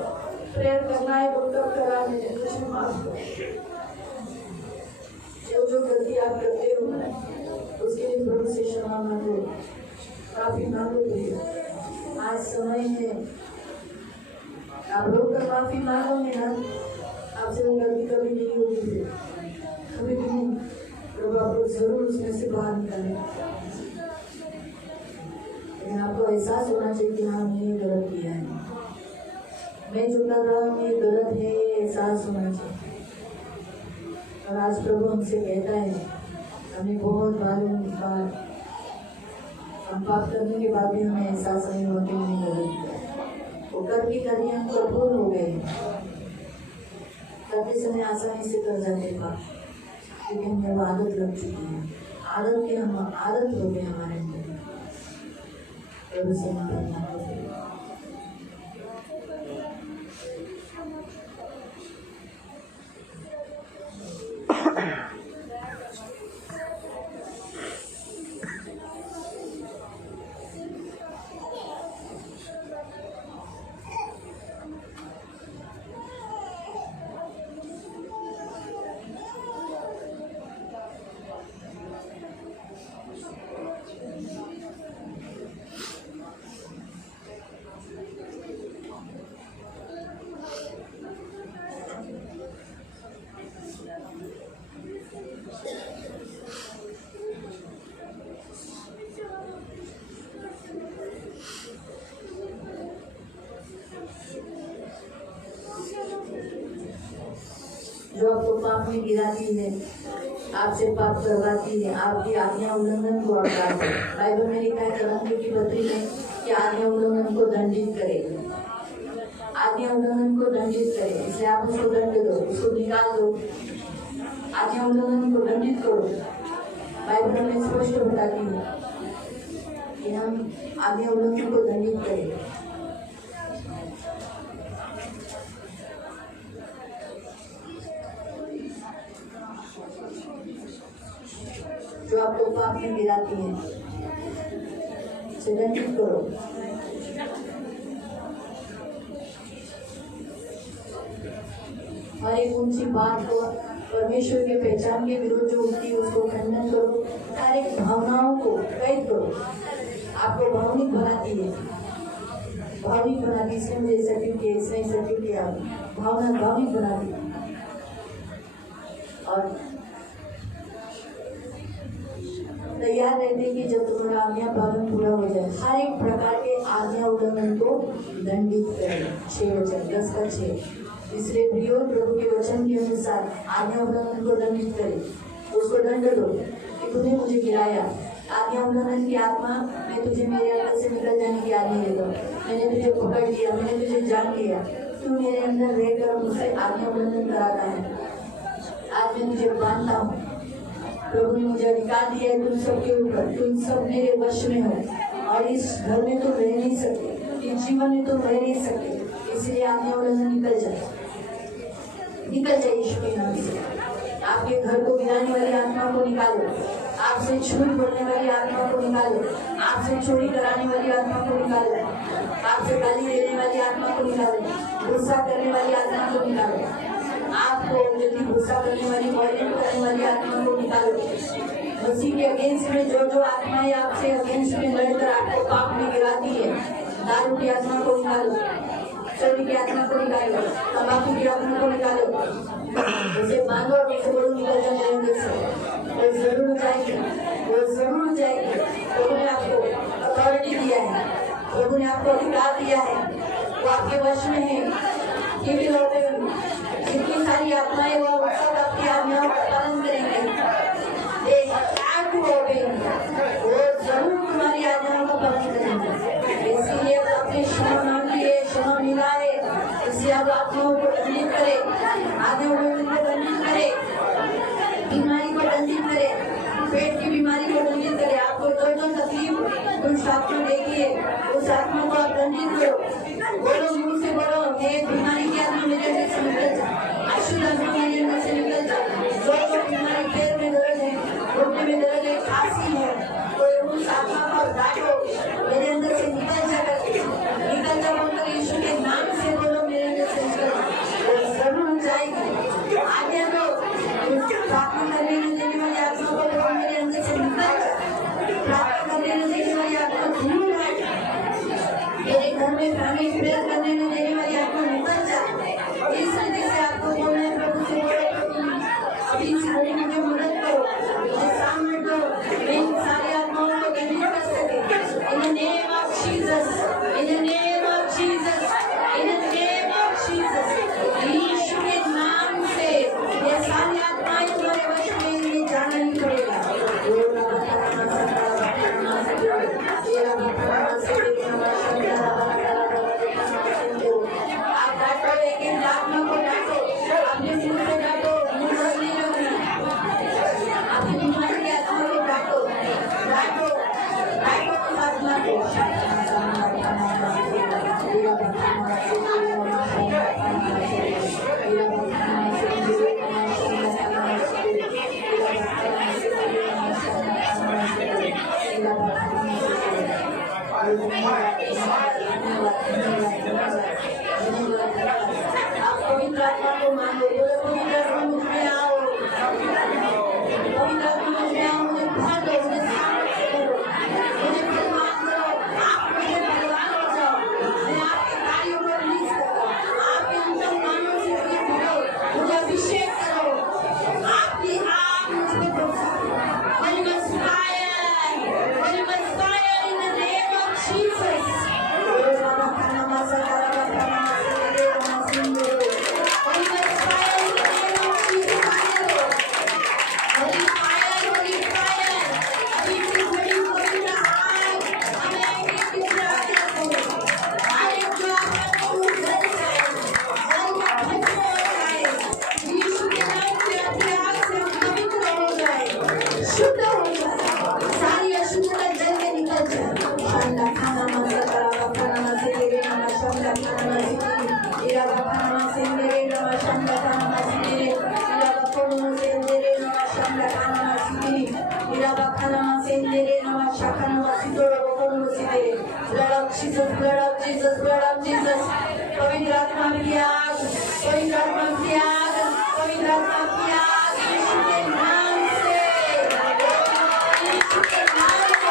प्रेयर करना है, वक्तव्य कराने है, मुझे माफ करो। जो गलती आप करते हो उसके लिए प्रभु से क्षमा मांगो, माफी मांगो। आज समय है, आप लोग का माफी मांगोगे ना, आपसे वो गलती कभी नहीं होगी, कभी भी नहीं। प्रभु आपको जरूर उसमें से बाहर निकालेगा, लेकिन आपको एहसास होना चाहिए कि हाँ मैंने गलत किया है, मैं जो कर रहा हूँ ये गलत है, एहसास होना चाहिए। और आज प्रभु हमसे कहता है, हमें बहुत बार हम पाप करने के बाद भी हमें एहसास नहीं होता कि हमने गलत किया। वो करके करके हम कठोर हो गए, करते समय आसानी से कर जाते पाप, लेकिन हमें वो आदत लग चुकी है, आदत हो गई हमारे अंदर। प्रभु से माफी मांगो। जो आपको पाप में गिराती है, आपसे पाप करवाती है, आपकी आज्ञा उल्लंघन को हटाती है। बाइबल में लिखा है कलंकियों की पत्री में कि आज्ञा उल्लंघन को दंडित करे, आज्ञा उल्लंघन को दंडित करे। इसलिए आप उसको दंड दो, उसको निकाल दो, आज्ञा उल्लंघन को दंडित करो। बाइबल में स्पष्ट बताती है कि हम आज्ञा उल्लंघन को दंडित करें। जो आपको पाप में गिराती है, दंडित करो। हर एक ऊंची बात को, परमेश्वर के पहचान के विरुद्ध जो उठती है उसको खंडन करो। हर एक भावनाओं को कैद करो। आपको भावनिक बनाती है, भावनिक बनाती, इसने मुझे ऐसा क्यों किया, इसने ऐसा क्यों किया, भावनिक बनाती है। और तैयार रहते कि जब तुम्हारा आज्ञा पालन पूरा हो जाए, हर एक प्रकार के आज्ञा उल्लंघन को दंडित करें। 6 वचन 10 का 6। इसलिए प्रियो, प्रभु के वचन के अनुसार आज्ञा उल्लंघन को दंडित करें, उसको दंड दो कि तूने मुझे गिराया। आज्ञा उल्लंघन की आत्मा, मैं तुझे मेरे अंदर से निकल जाने की आज्ञा देता हूँ। मैंने तुझे पकड़ लिया, मैंने तुझे जान लिया, तू मेरे अंदर रहकर मुझसे आज्ञा उल्लंघन कराता है। आज मैं तुझे बांधता हूँ, प्रभु ने मुझे अधिकार दिया है तुम सबके ऊपर, तुम सब मेरे वश में हो और इस घर में तो रह नहीं सकते, इस जीवन में तो रह नहीं सकते। इसलिए आज्ञा उल्लंघन निकल जाए यीशु के नाम से। आपके घर को गिराने वाली आत्मा को निकालो, आपसे झूठ बोलने वाली आत्मा को निकालो, आपसे चोरी कराने वाली आत्मा को निकालो, आपसे गाली देने वाली आत्मा को निकालो, गुस्सा करने वाली आत्मा को निकालो, आपको जल्दी गुस्सा करने वाली, वायलेंट करने वाली आत्मा को निकालो। मसीह के अगेंस्ट में जो आत्माएं आपसे अगेंस्ट में लड़कर आपको पाप में गिराती है, दारू की आत्मा को निकालो, चोरी की आत्मा को निकालो, तंबाकू की आत्मा को निकालो, उसे मांगो और उसे बोलो निकल जा मेरे अंदर से, वो जरूर जाएगी, वो जरूर जाएगी। प्रभु ने आपको अथॉरिटी दिया है, प्रभु ने आपको अधिकार दिया है, वो आपके वश में है। जितनी सारी आत्माएं वो सब आपकी आज्ञाओं का पालन करेंगे। वो जरूर तुम्हारी आज्ञाओं का पालन करेंगे। इसलिए आपने क्षमा मांगी है, क्षमा मिला है, इसलिए आप आत्माओं को दंडित करे, आत्माओं को दंडित करे, बीमारी को दंडित करे, पेट की बीमारी को दंडित करे। आपको जो तकलीफ उस आत्मा देखिए, उस आत्मा को आप दंडित करो। बोलो, मुंह से बोलो, हे बीमारी की आत्मा मेरे अंदर से निकल जा, अशुद्ध आत्मा मेरे अंदर से निकल जा। जो बीमारी पैर में दर्द है, घुटने में दर्द है, खांसी है, तो उस आत्मा को डांटो, मेरे अंदर से निकल जा, निकल जा बोलकर यीशु के नाम से बोलो, मेरे अंदर से निकल जा, वो जरूर जाएगी। आज्ञा दो, प्रार्थना करने में देने वाली आत्मा को बोलो, मेरे अंदर से निकल जा, प्रार्थना करने में देने वाली आत्मा दूर है, मेरे घर में फैमिली प्रेयर करने में देने वाली आत्मा निकल जा। इस रीति से आपको बोलना है, प्रभु से बोलो, अभी इस घड़ी मुझे मदद करो, मुझे सामने दो, मैं इन सारी आत्माओं को दंडित कर सके। In the name of Jesus, in the name of Jesus, in the name of Jesus, यीशु के नाम से ये सारी आत्माएं तुम्हारे वश में, इन्हें जाना ही पड़ेगा। आप डांटो, एक आत्मा को डांटो, अपने मुंह से डांटो, मुंह बंद नहीं रखना। अपनी बीमारी की आत्मा को डांटो, डांटो, डांटो उस आत्मा को। आप पवित्र आत्मा को मांगो, बोलो, पवित्र आत्मा मुझ में आओ, पवित्र आत्मा मुझ में आओ, मुझे भर दो, मुझे सामर्थ्य करो, मुझे बलवान करो, आप मुझे बलवान हो जाओ, मैं आपके कार्यों को रिलीज करो, आपके अंतर मानों से मुझे भरो, मुझे अभिषेक करो, आपकी आग मुझ पे बरसाओ। Holy Ghost fire in the name of Jesus. Holy Ghost fire in the name of Jesus. Holy fire, holy fire. अभी से बड़ी पवित्र आग हमें एक विचार करो, हर एक जो आपका खून जल जाए, जल का भस्म हो जाए, यीशु के नाम से अपनी आग से हम पवित्र हो जाए, शुद्ध हो जाए, सारी अशुद्धता जल के निकल जाए। शंडा खाना मसाला खाना मसाले नमः शंडा खाना मसाले इरा खाना मसाले नमः शंडा खाना मसाले इरा खाना मसाले नमः शंडा खाना मसाले इरा खाना मसाले नमः शंडा मसाले खाना मसाले। Blood of Jesus, blood of Jesus, blood of Jesus। पवित्र आत्मा की आग, पवित्र आत्मा की आग, पवित्र आत्मा की आग, यीशु के नाम से, यीशु के नाम से।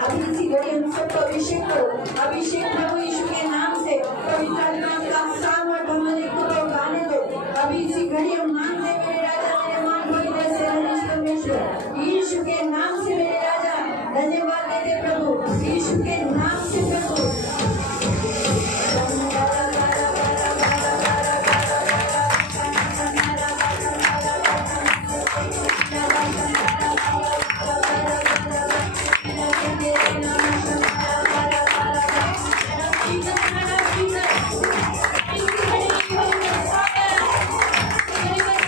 अभी इसी घड़ी हम सबको अभिषेक करो, अभिषेक प्रभु यीशु के नाम से, पवित्र आत्मा का सामर्थ हमारे को गाने दो। अभी इसी घड़ी हम मांगते हैं, मेरे राजा, मेरे मान कोई जैसे रमेश परमेश्वर, यीशु के नाम से मेरे राजा, धन्यवाद देते प्रभु, यीशु के नाम से प्रभु। Jesus,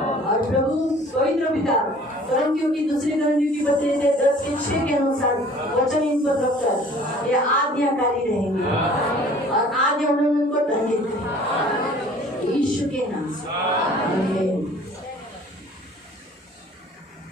और प्रभु पवित्र पिता करंतियों की दूसरी करंतियों की पत्री 10:6 के अनुसार वचन इन पर रखकर ये आज्ञाकारी रहेंगे और आज्ञा उन्होंने उनको दंडित यीशु के नाम से